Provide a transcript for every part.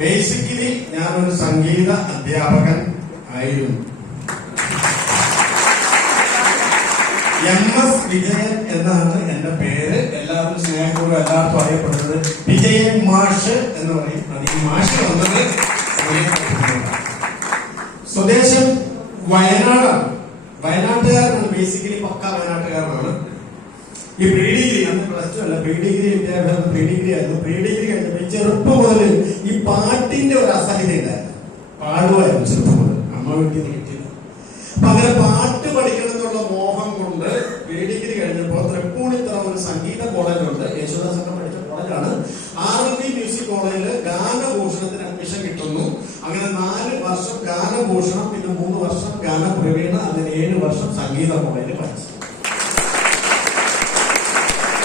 Basically ഞാനൊരു സംഗീത അധ്യാപകൻ ആയിരുന്നു. MS വിജയൻ എന്നാണ് എന്റെ പേര്. എല്ലാവരും സ്നേഹപൂർവ്വം എല്ലാവർക്കും അറിയപ്പെടുന്നത് വിജയൻ മാഷ് എന്ന് പറയും. അത് ഈ മാഷ് വന്നത് സ്വദേശം വയനാടാണ്. വയനാട്ടുകാരനാണ്, ബേസിക്കലി പക്ക വയനാട്ടുകാരനാണ്. ഈ പ്രീ ഡിഗ്രി അന്ന് പ്ലസ് 2 അല്ല, പ്രീ ഡിഗ്രി വിദ്യാഭ്യാസം പ്രീ ഡിഗ്രി ആയിരുന്നു. പ്രീ ഡിഗ്രി കഴിഞ്ഞപ്പോൾ ചെറുപ്പം മുതൽ ഈ പാട്ടിന്റെ ഒരു അസഹ്യത ഉണ്ടായിരുന്നു. പാടുമായിരുന്നു ചെറുപ്പം മുതൽ, അമ്മ വീട്ടിൽ നിന്ന് കിട്ടിയത്. അപ്പൊ അങ്ങനെ പാട്ട് പഠിക്കണം എന്നുള്ള മോഹം കൊണ്ട് പ്രീ ഡിഗ്രി കഴിഞ്ഞപ്പോൾ തൃപ്പൂണിത്തറ ഒരു സംഗീത കോളേജുണ്ട്, യേശുദാസൊക്കെ പഠിച്ച കോളേജാണ്. RMB മ്യൂസിക് കോളേജിൽ ഗാനഭൂഷണത്തിന് അഡ്മിഷൻ കിട്ടുന്നു. അങ്ങനെ 4 വർഷം ഗാനഭൂഷണം, പിന്നെ 3 വർഷം ഗാനപ്രവീണ, അങ്ങനെ 7 വർഷം സംഗീത കോളേജിൽ പഠിച്ചു.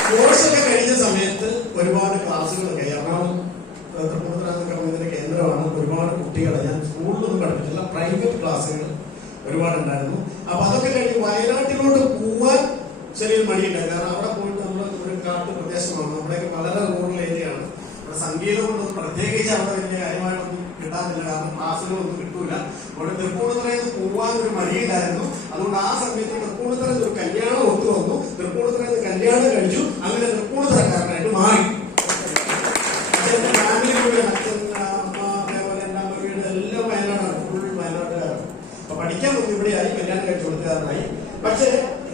കോഴ്സൊക്കെ കഴിഞ്ഞ സമയത്ത് ഒരുപാട് ക്ലാസ്സുകളൊക്കെ എറണാകുളം തൃപ്പൂണിത്തുറ എന്നൊക്കെ കേന്ദ്രമാണ്. ഒരുപാട് കുട്ടികളെ ഞാൻ സ്കൂളിലൊന്നും പഠിപ്പിച്ചില്ല, പ്രൈവറ്റ് ക്ലാസ്സുകൾ ഒരുപാടുണ്ടായിരുന്നു. അപ്പൊ അതൊക്കെ കഴിഞ്ഞ് വയനാട്ടിലോട്ട് പോവാൻ ചെറിയൊരു മടിയുണ്ടായി. കാരണം അവിടെ പോയിട്ട് നമ്മൾ ഒരു കാട്ടു പ്രദേശമാണ്, നമ്മുടെയൊക്കെ വളരെ റൂറൽ ഏരിയ ആണ്. അവിടെ സംഗീതം കൊണ്ടൊന്നും പ്രത്യേകിച്ച് അവിടെ വലിയ കാര്യമായിട്ടൊന്നും കിട്ടാനില്ല, കാരണം ക്ലാസ്സുകളൊന്നും കിട്ടൂല. അവിടെ തൃപ്പൂണിത്തുറയിൽ നിന്ന് പോവാൻ ഒരു മടിയുണ്ടായിരുന്നു. അതുകൊണ്ട് ആ സമയത്ത് തൃപ്പൂണിത്തുറയിൽ ഒരു കല്യാണം ഒത്തു വന്നു. തൃപ്പൂണിത്തുറയിൽ കല്യാണം കഴിച്ചു. അങ്ങനെ തൃപ്പൂണിത്തുറക്കാരനായിട്ട് മാറി. എന്റെ ഫാമിലിയുടെ അച്ഛൻ, അമ്മ, അതേപോലെ എന്റെ അമ്മ വീട് എല്ലാം വയനാടാണ്, ഫുൾ വയനാട്ടുകാരാണ്. അപ്പൊ പഠിക്കാൻ വന്നു, ഇവിടെയായി, കല്യാണം കഴിച്ചു കൊടുത്തുകാരനായി. പക്ഷെ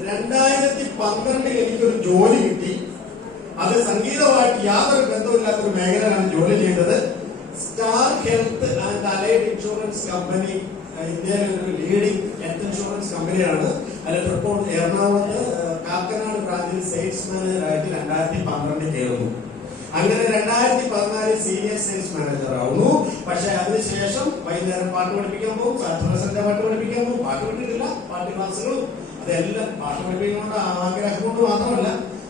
2012 എനിക്കൊരു ജോലി കിട്ടി. അത് സംഗീതമായിട്ട് യാതൊരു ബന്ധമില്ലാത്തൊരു മേഖലയിലാണ് ജോലി ചെയ്തത്. Star health and allied insurance company, ഇന്ത്യയിലെ ഒരു ലീഡിംഗ് ഹെൽത്ത് ഇൻഷുറൻസ് കമ്പനിയാണ്. അതിൽ എറണാകുളത്ത് കാക്കനാട് ബ്രാഞ്ചിൽ സെയിൽസ് മാനേജറായിട്ട് 2012 കയറുന്നു. അങ്ങനെ 2014 സീനിയർ സെയിൽസ് മാനേജർ ആവുന്നു. പക്ഷെ അതിനുശേഷം വൈകുന്നേരം പാട്ട് പഠിപ്പിക്കാൻ പോകും, സാറ്റർഡേ പാട്ട് പഠിപ്പിക്കാൻ പോകും. പാട്ട് വിട്ടിട്ടില്ല, പാട്ട് ക്ലാസ്സുകളും അതെല്ലാം പാട്ട് പഠിപ്പിക്കൊണ്ട് ആഗ്രഹം കൊണ്ട് മാത്രമല്ല,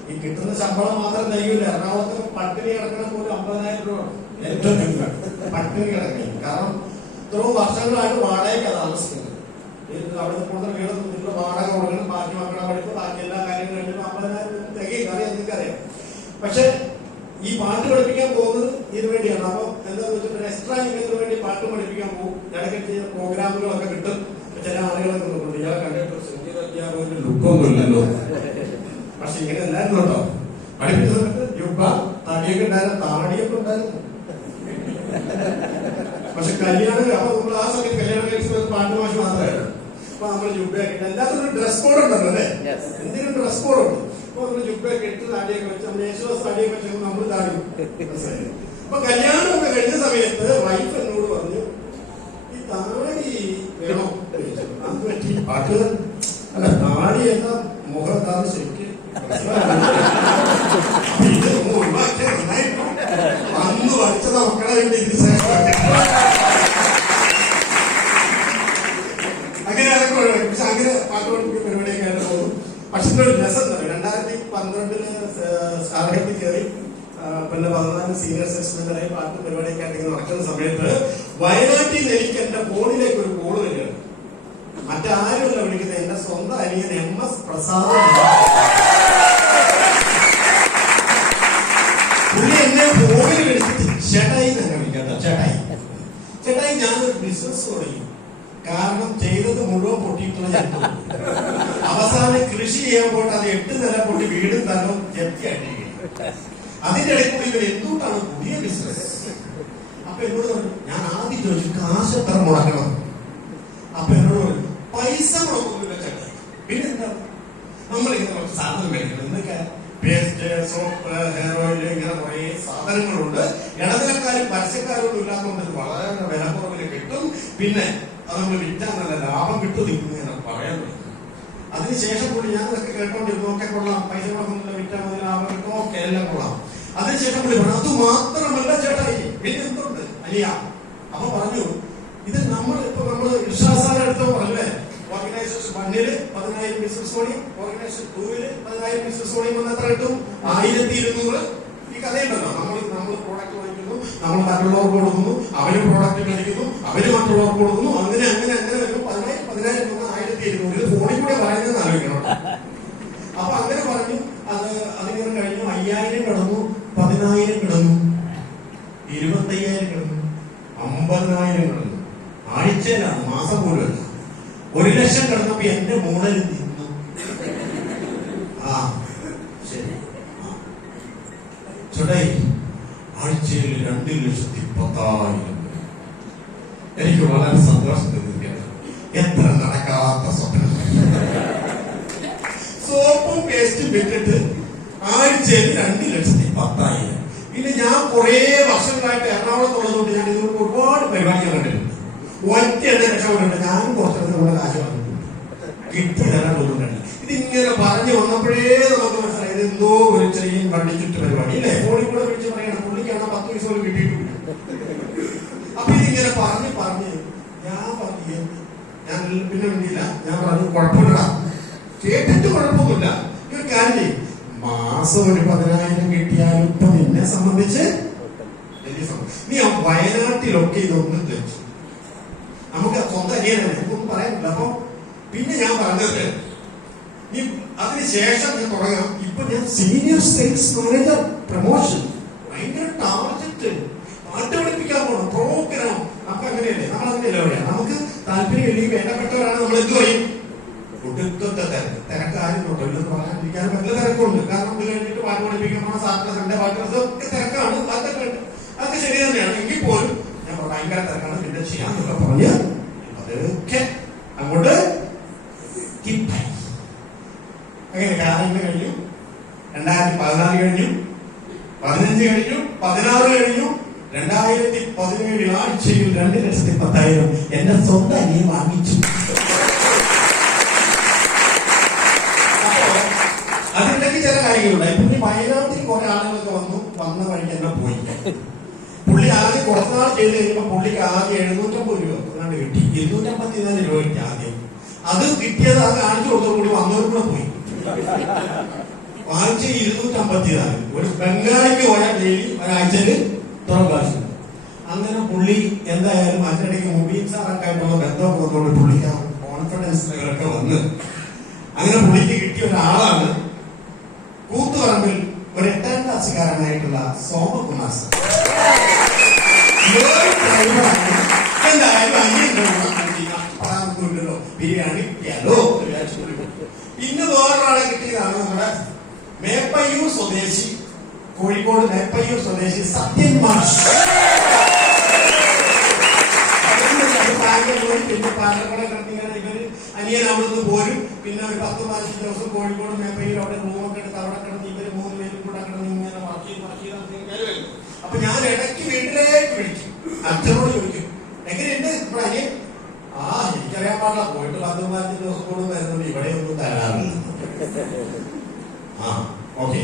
ഈ കിട്ടുന്ന ശമ്പളം മാത്രം തയ്യൂല. എറണാകുളത്ത് പട്ടിണി കിടക്കണ പോലും 50,000 രൂപ ഏറ്റവും പട്ടിണി കിടക്കണം. കാരണം ഇത്രയും വർഷങ്ങളായിട്ട് വാടകയ്ക്ക് താമസിക്കുന്നത്. അവിടുത്തെ കൂടുതൽ വീടൊന്നും നിങ്ങൾ വാടക കൊടുക്കണം, ബാക്കി മക്കളെ പഠിപ്പ്, ബാക്കി എല്ലാ കാര്യങ്ങളും കഴിഞ്ഞപ്പോൾ 50,000 തികയും. അറിയാം, നിങ്ങൾക്കറിയാം. പക്ഷെ ഈ പാട്ട് പഠിപ്പിക്കാൻ പോകുന്നത് ഇതിനു വേണ്ടിയാണ്. അപ്പൊ എന്താന്ന് വെച്ചിട്ട് എക്സ്ട്രാ ഇൻകത്തിന് വേണ്ടി പാട്ട് പഠിപ്പിക്കാൻ പോകും. ഇടയ്ക്ക് പ്രോഗ്രാമുകളൊക്കെ കിട്ടും. ചില ആളുകളൊക്കെ നോക്കുന്നുണ്ട്, ഇയാളെ കണ്ടിട്ട് സംഗീത അധ്യാപകന്റെ ലുക്കൊന്നും ഇല്ലല്ലോ. പക്ഷെ ഇങ്ങനെ എല്ലാരും കേട്ടോ പഠിപ്പിച്ച സമയത്ത് യുബ തടിയൊക്കെ ഉണ്ടായിരുന്നു, താടിയൊക്കെ ഉണ്ടായിരുന്നു. പക്ഷെ കല്യാണം, അപ്പൊ നമ്മൾ ആ സമയത്ത് കല്യാണം കഴിച്ചത് പാട്ട് ഭാഷ മാത്രമായിരുന്നു. അപ്പൊ നമ്മൾ ജുബയൊക്കെ എല്ലാത്തിനും ഒരു ഡ്രസ് കോഡ് ഉണ്ടല്ലോ അല്ലേ, എന്തെങ്കിലും ഡ്രസ് കോഡ് ഉണ്ട്. അപ്പൊ നമ്മൾ ജുബയൊക്കെ ഇട്ട് താടിയൊക്കെ വെച്ച്, നമ്മൾ യേശുദാസ് താടിയൊക്കെ വെച്ച് നമ്മൾ താടി. അപ്പൊ കല്യാണമൊക്കെ കഴിഞ്ഞ സമയത്ത് വൈഫ് എന്നോട് പറഞ്ഞു, ഈ താടി വേണോ? അത് പറ്റി പാട്ടുകാരൻ അല്ല, താടി എന്ന മുഖം എന്താണ് ശരിക്കും അന്ന് പഠിച്ചത് മക്കളെ വേണ്ടി അങ്ങനെ അങ്ങനെ പാട്ട് പഠിപ്പിക്കുന്ന പരിപാടിയൊക്കെ ആയിട്ട് പോകും. പക്ഷെ ഒരു രസം 2012 സ്റ്റാർ ഹെൽത്തിൽ കയറി, പിന്നെ 14 സീനിയർ സെക്ഷനായി പാട്ട് പരിപാടിയൊക്കെ ആയിട്ട് നടക്കുന്ന സമയത്ത് വയനാട്ടിൽ നിന്ന് എനിക്ക് എന്റെ ഫോണിലേക്ക് ഒരു കോള് വരികയാണ്. മറ്റാരുമല്ല വിളിക്കുന്നത്, എന്റെ സ്വന്തം അനിയൻ MS പ്രസാദ്. പുള്ളി എന്നെ ഫോണിൽ വിളിച്ചിട്ട് ചേട്ടായി തന്നെ വിളിക്കാത്ത, ചേട്ടായി ചേട്ടായി ഞാനൊരു ബിസിനസ് തുടങ്ങി. കാരണം ചെയ്തത് മുഴുവൻ പൊട്ടിയിട്ടുള്ള ജനങ്ങൾ. അവസാനം കൃഷി ചെയ്യാൻ പോയിട്ട് അത് 8 നില പൊട്ടി വീടും തലവും ജപ്തിയായിട്ടിരിക്കും. അതിന്റെ ഇടയിൽ കൂടി ഇവർ എന്തുകൊണ്ടാണ് പുതിയ ബിസിനസ്? അപ്പൊ എന്നോട് പറഞ്ഞു, ഞാൻ ആദ്യം ചോദിച്ചു കാശ് എത്ര മുടക്കണം. അപ്പൊ എന്നോട് പറഞ്ഞു പൈസ മുടക്കൊന്നുമില്ല ചേട്ടായി, പിന്നെന്താ നമ്മളിങ്ങനെ കുറച്ച് സാധനം മേടിക്കണം. എന്നൊക്കെ പേസ്റ്റ്, സോപ്പ്, ഹെയർ ഓയിൽ, ഇങ്ങനെ കുറെ സാധനങ്ങളുണ്ട്. ഇടനിലക്കാരും പരസ്യക്കാരൊന്നും ഇല്ലാത്തതുകൊണ്ട് വളരെ വില കുറവില് കിട്ടും. പിന്നെ അത് നമ്മൾ വിറ്റാൻ നല്ല ലാഭം കിട്ടും നിൽക്കുന്നതാണ് പറയാൻ തുടങ്ങി. അതിനുശേഷം കൂടി ഞാൻ അതൊക്കെ കേട്ടോണ്ടിരുന്നു. ഒക്കെ കൊള്ളാം, പൈസ കൊടുക്കുന്നില്ല, വിറ്റാൽ മതി, ലാഭം കിട്ടും, ഒക്കെ എല്ലാം കൊള്ളാം. അതിനുശേഷം കൂടി പറഞ്ഞു, അത് മാത്രമല്ല ചേട്ടായി പിന്നെ എന്തുണ്ട് അലിയ. അപ്പൊ പറഞ്ഞു, ഇത് നമ്മൾ ഇർഷാദ് എടുത്തോ പറഞ്ഞേ, ഓർഗനൈസേഷൻ 1-ല് 10,000 ബിസിനസ് ഓടി, ഓർഗനൈസേഷൻ 2-ല് 10,000 ബിസിനസ് ഓടി വന്ന് എത്ര കിട്ടും? 1200. ഈ കഥയുണ്ടല്ലോ, നമ്മൾ പ്രോഡക്റ്റ് വാങ്ങിക്കുന്നു, നമ്മൾ മറ്റുള്ളവർക്ക് കൊടുക്കുന്നു, അവര് പ്രോഡക്റ്റ് മേടിക്കുന്നു, അവര് മറ്റുള്ളവർക്ക് കൊടുക്കുന്നു, അങ്ങനെ അങ്ങനെ അങ്ങനെ വരുമ്പോൾ 10,000 വന്ന് 1200. ഇത് ഫോണിൽ കൂടെ പറയുന്നതെന്ന് ആലോചിക്കണം. അപ്പൊ അങ്ങനെ പറഞ്ഞു. അതിങ്ങനെ കഴിഞ്ഞു. 5,000 കിടന്നു, 10,000 കിടന്നു, 25,000 കിടന്നു, 50,000 കിടന്നു. ആഴ്ചയിലാണ്, മാസം പോലും അല്ല. 1,00,000 കിടന്നപ്പോ എന്റെ മോളിൽ നിന്നു. ആ ശരി, ചേട്ടായി ആഴ്ചയിൽ 2,10,000. എനിക്ക് വളരെ സന്തോഷം തോന്നിയിരിക്കുകയാണ്. എത്ര നടക്കാത്ത സ്വപ്നം. സോപ്പും പേസ്റ്റും വിട്ടിട്ട് ആഴ്ചയിൽ 2,10,000. പിന്നെ ഞാൻ കുറെ വർഷങ്ങളായിട്ട് എറണാകുളത്തുള്ളതുകൊണ്ട് ഞാൻ ഇതുകൊണ്ട് ഒരുപാട് പരിപാടികൾ കണ്ടിട്ടുണ്ട്. ഒറ്റ രക്ഷപ്പെട്ടുണ്ട്. ഞാനും കുറച്ചിടത്തുള്ള കാശ് വന്നിട്ടുണ്ട്. കിട്ടി തരാൻ തോന്നുന്നുണ്ട്. ഇതിങ്ങനെ പറഞ്ഞു വന്നപ്പോഴേ നമുക്ക് മനസ്സിലായത് എന്തോ ഒരു ചെറിയ വണ്ടി ചുറ്റു പരിപാടി ഇല്ലേ. ഫോണിൽ കൂടെ വിളിച്ച് പറയണം പുള്ളിക്കാണ് 10 പൈസ പോലും കിട്ടിയിട്ടുണ്ട്. അപ്പൊ ഇതിങ്ങനെ പറഞ്ഞ് ഞാൻ പറഞ്ഞു, ഞാൻ പിന്നെ വേണ്ടിയില്ല. ഞാൻ പറഞ്ഞു കുഴപ്പമില്ല, കേട്ടിട്ട് കുഴപ്പമൊന്നുമില്ല. ഒരു കാര്യം ചെയ്യും, മാസം ഒരു 10,000 കിട്ടിയാലും ഇപ്പൊ നിന്നെ സംബന്ധിച്ച് നീ ആ വയനാട്ടിലൊക്കെ ഇതൊന്ന് തെച്ചു. നമുക്ക് സ്വന്തം അനിയനാണ്, നമുക്കൊന്നും പറയാനില്ല. അപ്പൊ പിന്നെ ഞാൻ പറഞ്ഞത് നീ അതിനുശേഷം ഞാൻ തുടങ്ങാം. ഇപ്പൊ ഞാൻ സീനിയർ സെയിൽസ് മാനേജർ പ്രൊമോഷൻ, ഭയങ്കര ടാർജറ്റ്, പാട്ട് പഠിപ്പിക്കാൻ പോകണം, പ്രോഗ്രാം. നമുക്ക് അങ്ങനെയല്ലേ, നമ്മൾ അങ്ങനെയല്ലേ പറയാം. നമുക്ക് താല്പര്യം ഇല്ലെങ്കിൽ വേണ്ടപ്പെട്ടവരാണ് നമ്മൾ എന്ത് പറയും, ഒടുക്കത്തെ തിരക്ക് ആരും തൊഴിലെന്ന് പറയാനിരിക്കാൻ വലിയ തിരക്കുണ്ട്. കാരണം ഇത് കഴിഞ്ഞിട്ട് പാട്ട് പഠിപ്പിക്കുമ്പോൾ സാറിന്റെ സൺഡേ പാട്ട് ഒക്കെ തിരക്കാണ്. അതൊക്കെ ശരി തന്നെയാണ്. എങ്കിൽ പോലും ഞാൻ ഭയങ്കര തിരക്കാണ്, പിന്നെ ചെയ്യാന്നൊക്കെ പറഞ്ഞ് അതൊക്കെ അങ്ങോട്ട് അങ്ങനെ കാര്യങ്ങൾ കഴിഞ്ഞു. 2014 കഴിഞ്ഞു, 15 കഴിഞ്ഞു, 16 കഴിഞ്ഞു. 2017 ആഴ്ചയിൽ 2,10,000 എന്റെ സ്വന്തം അനിയൻ വാങ്ങിച്ചു. അതിനിടയ്ക്ക് ചില കാര്യങ്ങളുണ്ടായി. പുള്ളി വയനാട്ടിൽ കുറെ ആളുകളൊക്കെ വന്ന വഴിക്ക് എന്നെ പോയി. പുള്ളി ആദ്യം കുറച്ചുനാൾ ചെയ്ത് കഴിയുമ്പോൾ പുള്ളിക്ക് ആദ്യം 750 രൂപ അങ്ങാണ്ട് കിട്ടി. 254 രൂപ കിട്ടി ആദ്യം. അത് കിട്ടിയത് അത് കാണിച്ചു കൊടുത്തോടുകൂടി വന്നവരും കൂടെ പോയി. ആഴ്ച 254. ഒരു ബംഗാളിക്ക് പോയാൽ ഡെയിലി ഒരാഴ്ചയില് കാശ്. അങ്ങനെ പുള്ളി എന്തായാലും അതിനിടയ്ക്ക് മുബീൻ സാറൊക്കെ ആയിട്ടുള്ള ബന്ധമൊക്കെ വന്നുകൊണ്ട് പുള്ളിക്ക് ആ കോൺഫിഡൻസ് ലെവലൊക്കെ വന്ന് അങ്ങനെ പുള്ളിക്ക് കിട്ടിയ ഒരാളാണ് കൂത്തുപറമ്പിൽ ഒരു 8ാം ക്ലാസ്സുകാരനായിട്ടുള്ള സോമകുമാർ സാർ. എന്തായാലും അനിയല്ലോ ബിരിയാണി കിട്ടിയാലോ. പിന്നെ വേറൊരാളെ കിട്ടിയതാണ് നമ്മുടെ മേപ്പയ്യൂർ സ്വദേശി, കോഴിക്കോട് മേപ്പയ്യൂർ സ്വദേശി സത്യൻ മാഷ്. പിന്നെ പാലക്കാട് കിടന്നിങ്ങനെ ഇവര് അനിയൻ അവിടുന്ന് പോരും. പിന്നെ ഒരു 10-15 ദിവസം കോഴിക്കോട് മേപ്പയ്യൂർ അവിടെ റൂമൊക്കെ എടുത്ത് അവിടെ കിടന്ന് ഇവര് 3 പേരും കൂടെ കിടന്ന് ഇങ്ങനെ വർക്ക് ചെയ്ത്. അപ്പൊ ഞാൻ ഇടയ്ക്ക് വീട്ടിലേക്ക് വിളിക്കും, അച്ഛനോട് ചോദിക്കും എങ്ങനെയുണ്ട് ഇവിടെ അനിയൻ. എനിക്കറിയാൻ പാടില്ല, പോയിട്ട് 10-15 ദിവസം കൂടും വരുന്നുണ്ട്, ഇവിടെ ഒന്നും തരാറില്ല. ഓക്കെ,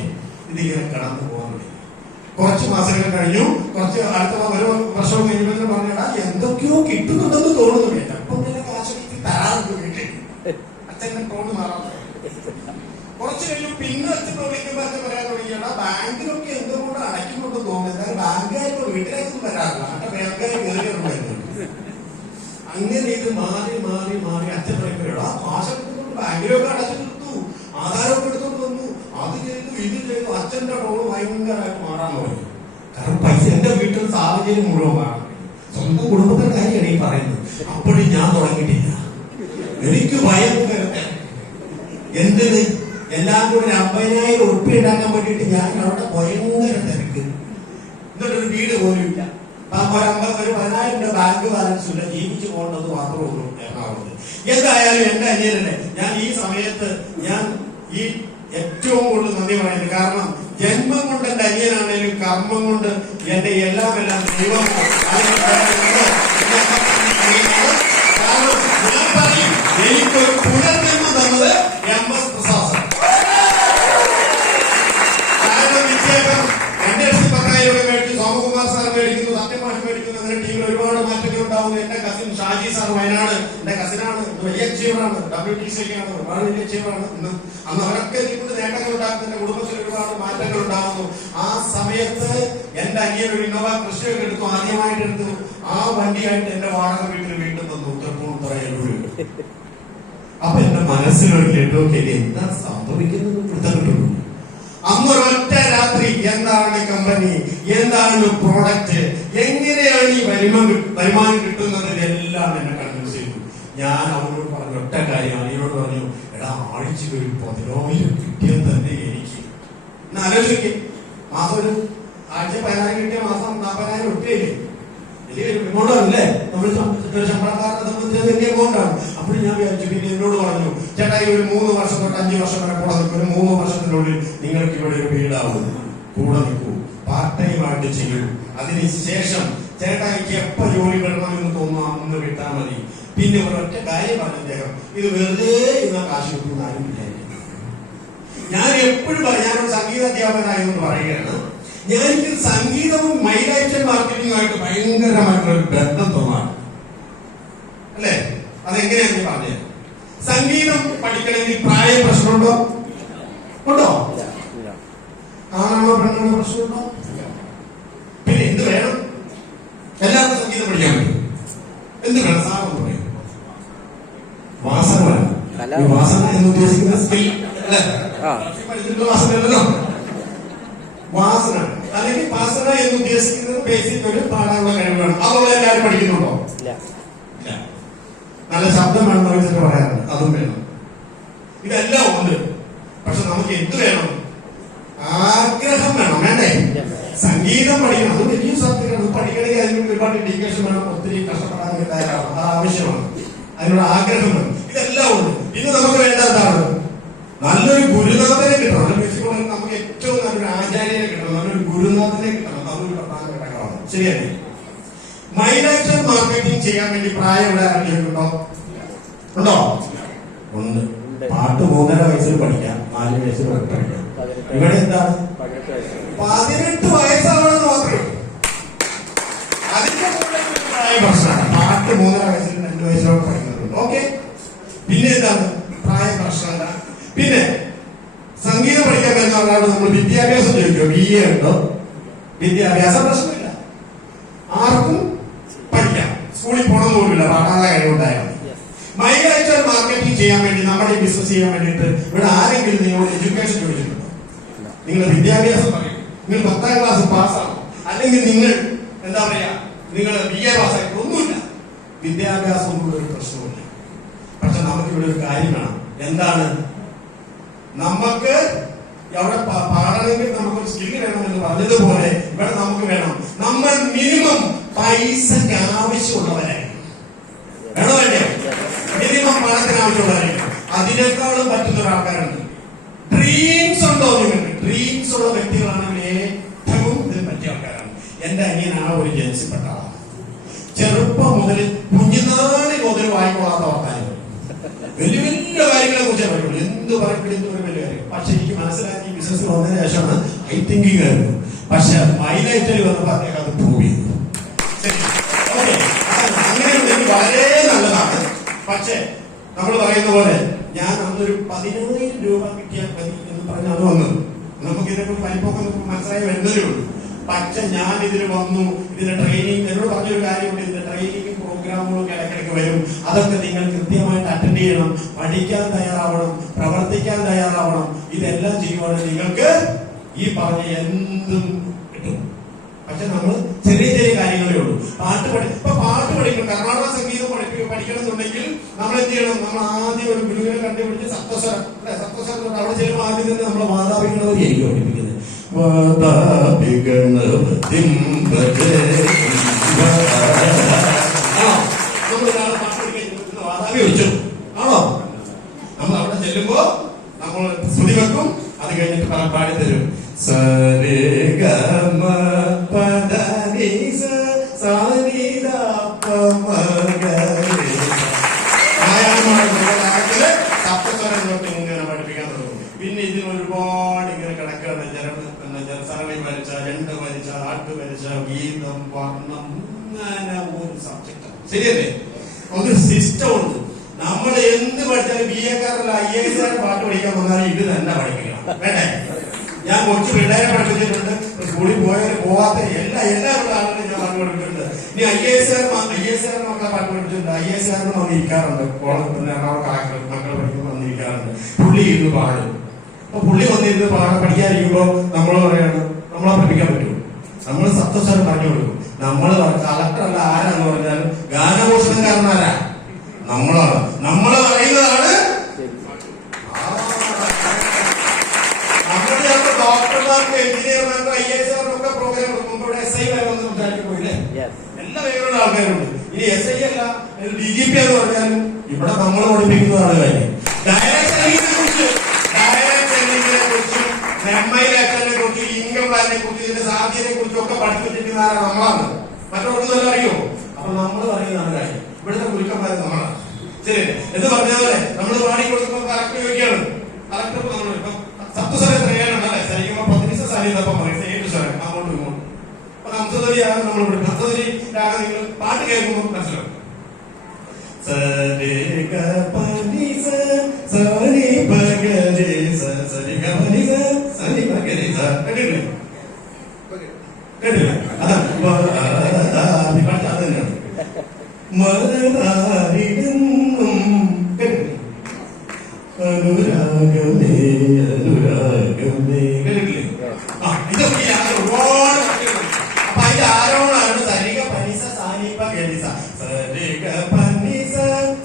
ഇതിങ്ങനെ കടന്നു പോകാൻ തുടങ്ങി. കുറച്ച് മാസങ്ങൾ കഴിഞ്ഞു. കുറച്ച് അടുത്ത ഒരു വർഷം കഴിയുമ്പോൾ പറഞ്ഞാ എന്തൊക്കെയോ കിട്ടുന്നുണ്ടെന്ന് തോന്നുന്നു. അപ്പൊ തന്നെ കാശ് തരാറുണ്ട് വീട്ടിൽ. അച്ഛന്റെ ടോണ് മാറാൻ കുറച്ച് കഴിഞ്ഞു. പിന്നെ അച്ഛൻ വിളിക്കുമ്പോൾ അച്ഛൻ പറയാൻ തുടങ്ങിയാ ബാങ്കിലൊക്കെ എന്തുകൊണ്ട് അടയ്ക്കുന്നുണ്ടെന്ന് തോന്നുന്നു. എന്തായാലും ബാങ്കായിട്ട് വീട്ടിലേക്കൊന്നും വരാറില്ല, മറ്റേ ബാങ്കായി കയറിയിട്ടുണ്ടായിരുന്നു. അങ്ങനെ ഇത് മാറി അച്ഛൻ പറയുമ്പോഴാ കാശ് എടുത്തുകൊണ്ട് ബാങ്കിലൊക്കെ അടച്ചു കൊടുത്തു, ആധാരമൊക്കെ എടുത്തോണ്ട് വന്നു, അത് ചെയ്തു ഇത് ചെയ്തു. അച്ഛന്റെ ടോള് ഭയങ്കരമായിട്ട് മാറാൻ തുടങ്ങി. കാരണം പൈസ എന്റെ വീട്ടിൽ സാഹചര്യം മുഴുവൻ മാറാൻ, സ്വന്തം കുടുംബത്തിന്റെ കാര്യമാണ് ഈ പറയുന്നത്. അപ്പോഴും ഞാൻ തുടങ്ങിയിട്ടില്ല. എനിക്ക് ഭയങ്കര എന്തിന് എല്ലാം കൂടെ 50,000 ഉറുപ്പിക ഉണ്ടാക്കാൻ വേണ്ടിയിട്ട് ഞാൻ അവിടെ ഭയങ്കര തിരക്ക്. എന്നിട്ടൊരു വീട് പോലും ഇല്ല. ഒരു 10,000 രൂപ ബാങ്ക് ബാലൻസ് ഇല്ല, ജീവിച്ചു പോകേണ്ടത് മാത്രമേ ഉള്ളൂ എറണാകുളത്ത്. എന്തായാലും എന്റെ അനിയനെ ഞാൻ ഈ സമയത്ത് ഞാൻ ഈ ഏറ്റവും കൂടുതൽ നന്ദി പറയുന്നത്. കാരണം ജന്മം കൊണ്ട് എന്റെ അനിയനാണേലും കർമ്മം കൊണ്ട് എന്റെ എല്ലാം ദൈവം. കാരണം ഞാൻ പറയും, എനിക്കൊരു പുനർജന്മം തന്നത് MS പ്രസാദ്. കാരണം നിശ്ചയം 2,10,000 രൂപ മേടിച്ചു, സോമകുമാർ സാർ മേടിക്കുന്നു, സത്യമാഷ് മേടിക്കുന്നു. അങ്ങനെ ടീമിൽ ഒരുപാട് മാറ്റങ്ങൾ ഉണ്ടാവുന്നു. എന്റെ കസിൻ ഷാജി സാർ വയനാട് എന്റെ കസിനാണ്, വലിയ അച്ചീവറാണ്, WTC ഒക്കെയാണ്, ഒരുപാട് വലിയ അച്ചീവറാണ്. അന്ന് അവരൊക്കെ ഇതിക്കൊണ്ട് നേട്ടങ്ങൾ ഉണ്ടാക്കുന്നു. എന്റെ കുടുംബത്തിൽ ഒരുപാട് മാറ്റങ്ങൾ ഉണ്ടാവുന്നു. ആ സമയത്ത് എന്റെ അനിയൻ ഒരു ഇന്നോവ കൃഷിയൊക്കെ എടുത്തു, ആദ്യമായിട്ട് എടുത്തു. ആ വണ്ടിയായിട്ട് എന്റെ വാടക വീട്ടിൽ വീണ്ടും വന്നു, ഉത്തരപ്പൂർ. അപ്പൊ എന്റെ മനസ്സിലൊരു ലഡുക്കെ എന്താ സംഭവിക്കുന്നത് കൊടുത്തിട്ടുള്ളൂ. അന്നൊരൊറ്റ രാത്രി എന്താണ് കമ്പനി, എന്താണ് പ്രോഡക്റ്റ്, എങ്ങനെയാണ് എങ്ങനെയാണ് ഈ വരുമാനം കിട്ടുന്നത് എല്ലാം എന്നെ കൺവിൻസ് ചെയ്തു. ഞാൻ അവനോട് പറഞ്ഞു ഒറ്റ കാര്യമാണ്. എന്നോട് പറഞ്ഞു, എടാ ആഴ്ചക്ക് ഒരു 10,000 കിട്ടിയാൽ തന്നെ എനിക്ക് ആലോചിക്കും. മാസം ഒരു ആഴ്ച 10,000 കിട്ടിയ മാസം 40,000 ഒറ്റയില്ലേ, വലിയ എമൗണ്ടാണല്ലേ. നമ്മൾ ശമ്പളക്കാരനെ സംബന്ധിച്ച് വലിയ എമൗണ്ടാണ്. അപ്പോൾ ഞാൻ വിചാരിച്ചു. പിന്നെ എന്നോട് പറഞ്ഞു, ചേട്ടാ ഈ ഒരു 3 വർഷം തൊട്ട് 5 വർഷം വരെ കൂടെ നിൽക്കും, ഒരു 3 വർഷത്തിനുള്ളിൽ നിങ്ങൾക്ക് ഇവിടെ ഒരു വീടാവും, കൂടെ നിൽക്കൂ, പാർട്ട് ടൈം ആയിട്ട് ചെയ്യൂ. അതിനുശേഷം ചേട്ടാ എനിക്ക് എപ്പോ ജോലി വരണമെന്ന് തോന്നുന്നു അന്ന് വിട്ടാൽ മതി. പിന്നെ ഒരൊറ്റ കാര്യം പറഞ്ഞു അദ്ദേഹം, ഇത് വെറുതെ ഇന്ന കാശ് കിട്ടുന്ന ആരും വിചാരിക്കും. ഞാൻ എപ്പോഴും ഞാനൊരു സംഗീത അധ്യാപകനായെന്ന് പറയുകയാണ്. എനിക്ക് സംഗീതവും മൈലൈറ്റ് മാർക്കറ്റിംഗുമായിട്ട് ഭയങ്കരമായിട്ടുള്ള ബന്ധം തോന്നാണ്, അല്ലേ? അതെങ്ങനെയാണെന്ന് പറഞ്ഞു. സംഗീതം പഠിക്കണമെങ്കിൽ പ്രായ പ്രശ്നമുണ്ടോ? ഉണ്ടോ? ആണാണോ പെണ്ണാണോ പ്രശ്നമുണ്ടോ? പിന്നെ എന്ത് വേണം? എല്ലാവർക്കും സംഗീതം പഠിക്കാൻ പറ്റും. എന്ത് വേണം? സാറെന്ന് പറയും വാസന വേണം. വാസന എന്ന് ഉദ്ദേശിക്കുന്ന സ്കിൽ അല്ലേ? വാസനല്ലോ, വാസന അല്ലെങ്കിൽ വാസന എന്ന് ഉദ്ദേശിക്കുന്നത് ബേസിക് ഒരു പാടാനുള്ള കഴിവാണ്. അതുകൊണ്ട് എല്ലാവരും പഠിക്കുന്നുണ്ടോ? ഇല്ല. നല്ല ശബ്ദം വേണമെന്ന് വെച്ചിട്ട് പറയാറുണ്ട്, അതും വേണം. ഇതെല്ലാം ഉണ്ട്. പക്ഷെ നമുക്ക് എന്ത് വേണം? ആഗ്രഹം വേണം, വേണ്ടേ? സംഗീതം പഠിക്കണം, അത് വലിയ സബ്ജക്റ്റാണ്. പഠിക്കണമെങ്കിൽ അതിന് ഒരുപാട് ഡെഡിക്കേഷൻ വേണം, ഒത്തിരി കഷ്ടപ്പെടാൻ തയ്യാറാണ്, അത് ആവശ്യമാണ്. അതിനുള്ള ആഗ്രഹം വേണം. ഇതെല്ലാം ഉണ്ട്. ഇന്ന് നമുക്ക് വേണ്ടതാണ് നല്ലൊരു ഗുരുനാഥനെ കിട്ടണം. നമുക്ക് ഏറ്റവും നല്ലൊരു ആചാര്യനെ കിട്ടണം, നല്ലൊരു ഗുരുനാഥനെ കിട്ടണം. അതൊരു പ്രധാന ഘടകമാണ്. ശരിയല്ലേ? മൈലൈറ്റ് മാർക്കറ്റിംഗ് ചെയ്യാൻ വേണ്ടി പ്രായമുള്ള ആരെങ്കിലും ഉണ്ടോ? ഉണ്ട്. പാട്ട് 3.5 വയസ്സിൽ പഠിക്കാം, 4 വയസ്സിൽ പഠിക്കാം. ഇവിടെ എന്താണ് 18 വയസ്സാണെന്ന് മാത്രമേ. അതിന്റെ പ്രായ പ്രശ്നമാണ്. പാട്ട് 3.5 വയസ്സിൽ 2 വയസ്സിലോട് പഠിക്കുന്നുണ്ട്. ഓക്കെ. പിന്നെ എന്താണ് പ്രായ പ്രശ്നമല്ല. പിന്നെ സംഗീതം പഠിക്കാൻ വരുന്ന ആളാണ് നമ്മൾ വിദ്യാഭ്യാസം ചോദിക്കുമോ? BA ഉണ്ടോ? വിദ്യാഭ്യാസ പ്രശ്നമില്ല, ആർക്കും പഠിക്കാം. സ്കൂളിൽ പോകണം പോലുമില്ല, പാടാതെ കഴിവുണ്ടായാൽ. മൈലൈറ്റ് മാർക്കറ്റിംഗ് ചെയ്യാൻ വേണ്ടി, നമ്മുടെ ഈ ബിസിനസ് ചെയ്യാൻ വേണ്ടിയിട്ട് ഇവിടെ ആരെങ്കിലും നിങ്ങളോട് എഡ്യൂക്കേഷൻ ചോദിച്ചിട്ടുണ്ടോ? നിങ്ങൾ വിദ്യാഭ്യാസം പറയും, നിങ്ങൾ 10ാം ക്ലാസ് പാസ്സാണോ, അല്ലെങ്കിൽ നിങ്ങൾ എന്താ പറയാ, നിങ്ങൾ BA പാസ്സായി, ഒന്നുമില്ല. വിദ്യാഭ്യാസം ഒന്നും ഒരു പ്രശ്നമില്ല. പക്ഷെ നമുക്കിവിടെ ഒരു കാര്യം വേണം. എന്താണ്? നമുക്ക് അവിടെ പാടണമെങ്കിൽ നമുക്കൊരു സ്കില്ല് വേണമെന്ന് പറഞ്ഞതുപോലെ ഇവിടെ നമുക്ക് വേണം. നമ്മൾ മിനിമം പൈസക്ക് ആവശ്യമുള്ളവരായിരിക്കും. വേണോ വേണ്ടേ? മിനിമം പണത്തിന് ആവശ്യമുള്ളവരായിരിക്കും. അതിനേക്കാളും പറ്റുന്ന ഒരാൾക്കാരുണ്ട്. ഡ്രീംസ് ഉണ്ടോ നിങ്ങൾക്ക്? ഡ്രീംസ് ഉള്ള വ്യക്തികളാണെങ്കിൽ ഏറ്റവും ഇതിന് പറ്റിയ ആൾക്കാരാണ്. എന്റെ അനിയനാണ് ഒരു ജനിച്ചപ്പെട്ട ആളാണ്. ചെറുപ്പം മുതൽ കുഞ്ഞുനാളി മുതൽ വായിക്കൊള്ളാത്ത വർത്താനം, വലിയ വലിയ കാര്യങ്ങളെ കുറിച്ച് പറയുള്ളൂ. എന്ത് പറയുമ്പോഴും എന്ത് ഒരു വലിയ കാര്യം. പക്ഷെ എനിക്ക് മനസ്സിലാക്കി ബിസിനസ് വന്നതിന് ശേഷമാണ് ഐ തിങ്കിങ് ആയിരുന്നു. പക്ഷെ മൈലൈറ്റിൽ വന്നപ്പോൾ അദ്ദേഹം അത് പ്രൂവ് ചെയ്തു. ശരി, ഓക്കെ. അങ്ങനെയുണ്ടെങ്കിൽ വളരെ നല്ലതാണ്. പക്ഷെ നമ്മൾ പറയുന്ന പോലെ ഞാൻ അന്നൊരു 10,000 രൂപ കിട്ടിയാൽ മതി എന്ന് പറഞ്ഞ് അത് വന്നത്. നമുക്ക് ഇതിനെക്കുറിച്ച് വലിപ്പൊക്കെ മനസ്സിലായി വരുന്നതേ ഉള്ളൂ. പക്ഷെ ഞാൻ ഇതിന് വന്നു, ഇതിന്റെ ട്രെയിനിങ്, എന്നോട് പറഞ്ഞൊരു കാര്യമുണ്ട്, ഇതിന്റെ ട്രെയിനിങ്ങും പ്രോഗ്രാമുകളും ഇടയ്ക്കിടയ്ക്ക് വരും. അതൊക്കെ നിങ്ങൾ കൃത്യമായിട്ട് അറ്റൻഡ് ചെയ്യണം, പഠിക്കാൻ തയ്യാറാവണം, പ്രവർത്തിക്കാൻ തയ്യാറാവണം. ഇതെല്ലാം ചെയ്യുവാണെങ്കിൽ നിങ്ങൾക്ക് ഈ പറഞ്ഞ എന്തും കിട്ടും. പക്ഷെ നമ്മൾ ചെറിയ ചെറിയ കാര്യങ്ങളേ ഉള്ളൂ. പാട്ട് പഠിക്കണം, കർണാടക സംഗീതം പഠിക്കണമെന്നുണ്ടെങ്കിൽ നമ്മൾ എന്ത് ചെയ്യണം? നമ്മൾ ആദ്യം ഒരു ഗുരുവിനെ കണ്ടുപിടിച്ച് സപ്തസ്വരം, സപ്തസ്വരം തൊട്ട് അവിടെ ചെല്ലുമ്പോൾ ആദ്യം തന്നെ നമ്മളെ വാതാപിക്കണവരെയായിരിക്കും പഠിപ്പിക്കുന്നത്. നമ്മളൊരാളെ പാട്ട് പഠിക്കാൻ വാതാപി വെച്ചു ആണോ? നമ്മൾ അവിടെ ചെല്ലുമ്പോ നമ്മൾ സ്തുതി വെക്കും, അത് കഴിഞ്ഞിട്ട് പാടി തരും. സരേ ഗമ പദ നി സ സനി ദ പ മ ഗ രെ. സപ്തസ്വരം തൊട്ട് ഇങ്ങനെ പഠിപ്പിക്കാൻ തുടങ്ങും. പിന്നെ ഇതിന് ഒരുപാട് ഇങ്ങനെ കിടക്കുകയാണ്. സരളി വരച്ച, രണ്ട് വരച്ച, ആട്ട് വരച്ച, ഗീതം, വർണ്ണം, അങ്ങനെ ഒരു സബ്ജക്ട്. ശരിയല്ലേ? ഒരു സിസ്റ്റം ഉണ്ട്. നമ്മൾ എന്ത് പഠിച്ചാലും BA ക്കാരല്ല IAS പാട്ട് പഠിക്കാൻ വന്നാലും ഇത് തന്നെ പഠിപ്പിക്കണം, വേണ്ടേ? ഞാൻ കുറച്ച് പിള്ളേരെ പഠിപ്പിച്ചിട്ടുണ്ട്. സ്കൂളിൽ പോവാത്ത എല്ലാവരുടെ ആളുകളും ഞാൻ പാട്ട് പഠിപ്പിച്ചിട്ടുണ്ട്. ഇനി IAS മക്കളെ പാട്ട് പഠിപ്പിച്ചിട്ടുണ്ട്. IAS വന്നിരിക്കാറുണ്ട്. കോളേജിൽ മക്കൾ പഠിക്കുമ്പോൾ വന്നിരിക്കാറുണ്ട്. പുള്ളി ഇരുന്ന് പാടും. അപ്പൊ പുള്ളി വന്നിരുന്ന് പഠിക്കാതിരിക്കുമ്പോ നമ്മൾ പറയാണ്, നമ്മളെ പഠിപ്പിക്കാൻ പറ്റുമോ? നമ്മൾ സപ്തസ്വരം പറഞ്ഞു കൊടുക്കും. നമ്മൾ കളക്ടറല്ല ആരാന്ന് പറഞ്ഞാൽ ഗാനഭൂഷണക്കാരനാരാ? നമ്മളാണ്. നമ്മൾ പറയുന്നതാണ്. നമ്മൾ ചിലപ്പോൾ ഡോക്ടർമാർക്കും എഞ്ചിനീയർമാർക്കും IAS ഒക്കെ പ്രോഗ്രാം കൊടുക്കുമ്പോൾ ഇവിടെ SI വരെ വന്ന് സംസാരിക്കുമ്പോഴേ എല്ലാ പേരുള്ള ആൾക്കാരുണ്ട്. ഇനി SI അല്ല DGP എന്ന് പറഞ്ഞാലും ഇവിടെ നമ്മൾ പഠിപ്പിക്കുന്നതാണ് കാര്യം. ഡയറക്ട് സെല്ലിങ്ങിനെ കുറിച്ചും MI ലെറ്ററിനെ കുറിച്ച്, ഇൻകം പ്ലാനിനെ കുറിച്ച്, ഇതിന്റെ സാധ്യതയെ കുറിച്ചും ഒക്കെ പഠിപ്പിച്ചിരിക്കുന്ന ആരാണ്? നമ്മളാണ്. മറ്റൊന്നും അറിയോ? അപ്പൊ നമ്മൾ പറയുന്നതാണ് കാര്യം. ഇവിടുത്തെ ഗുരുക്കന്മാരെ നമ്മളാണ്. ശരി എന്ന് പറഞ്ഞതുപോലെ നമ്മൾ പാടി കൊടുക്കുമ്പോൾ കറക്റ്റ് ചോദിക്കുകയാണ്. കറക്റ്റ് നമ്മൾ ഇപ്പൊ സപ്തസ്വരം ഏഴുണ്ടല്ലേ? സരിക്കുമ്പോ 15 സാരിയപ്പം പറയും 7 സ്വരം അങ്ങോട്ടും ഇങ്ങോട്ടും. അപ്പൊ ഹംസധ്വനിയാണ് നമ്മൾ ഹംസധ്വനി രാഗം നിങ്ങൾ പാട്ട് കേൾക്കുമ്പോൾ മനസ്സിലാവും. കേട്ടില്ലേ? അനുരാഗമേ അനുരാഗമേ കേട്ടില്ലേ? ഇതൊക്കെ ഒരുപാട്. അപ്പൊ അതിന്റെ ആരോടാണ് സരിഗ പനിസ സാനിപ്പ ഗരിസ സരിഗ പനിസ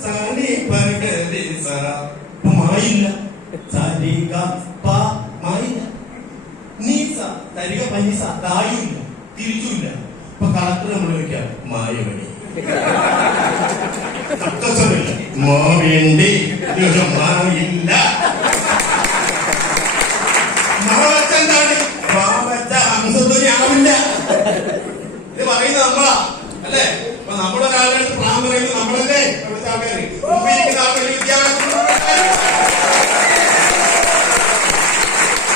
സാനിപ്പ ഗരിസ. അപ്പൊ മായില്ല. സരിഗ പ മായില്ല. നീസ സരിഗ പനിസ തായുമില്ല, തിരിച്ചുമില്ല. അപ്പൊ കളക്ടർ നമ്മൾ ചോദിക്കാം മായവണി മാവേണ്ടി മാവില്ല. മാവച്ചെന്താണ്? മാവച്ച ഹംസധ്വനി ആവില്ല. ഇത് പറയുന്നത് നമ്മളാ അല്ലേ? അപ്പൊ നമ്മളൊരാളുടെ അടുത്ത് പ്രാം പറയുന്നത് നമ്മളല്ലേ? ഇവിടുത്തെ ആൾക്കാര് മുമ്പിരിക്കുന്ന ആൾക്കാർ വിദ്യാഭ്യാസം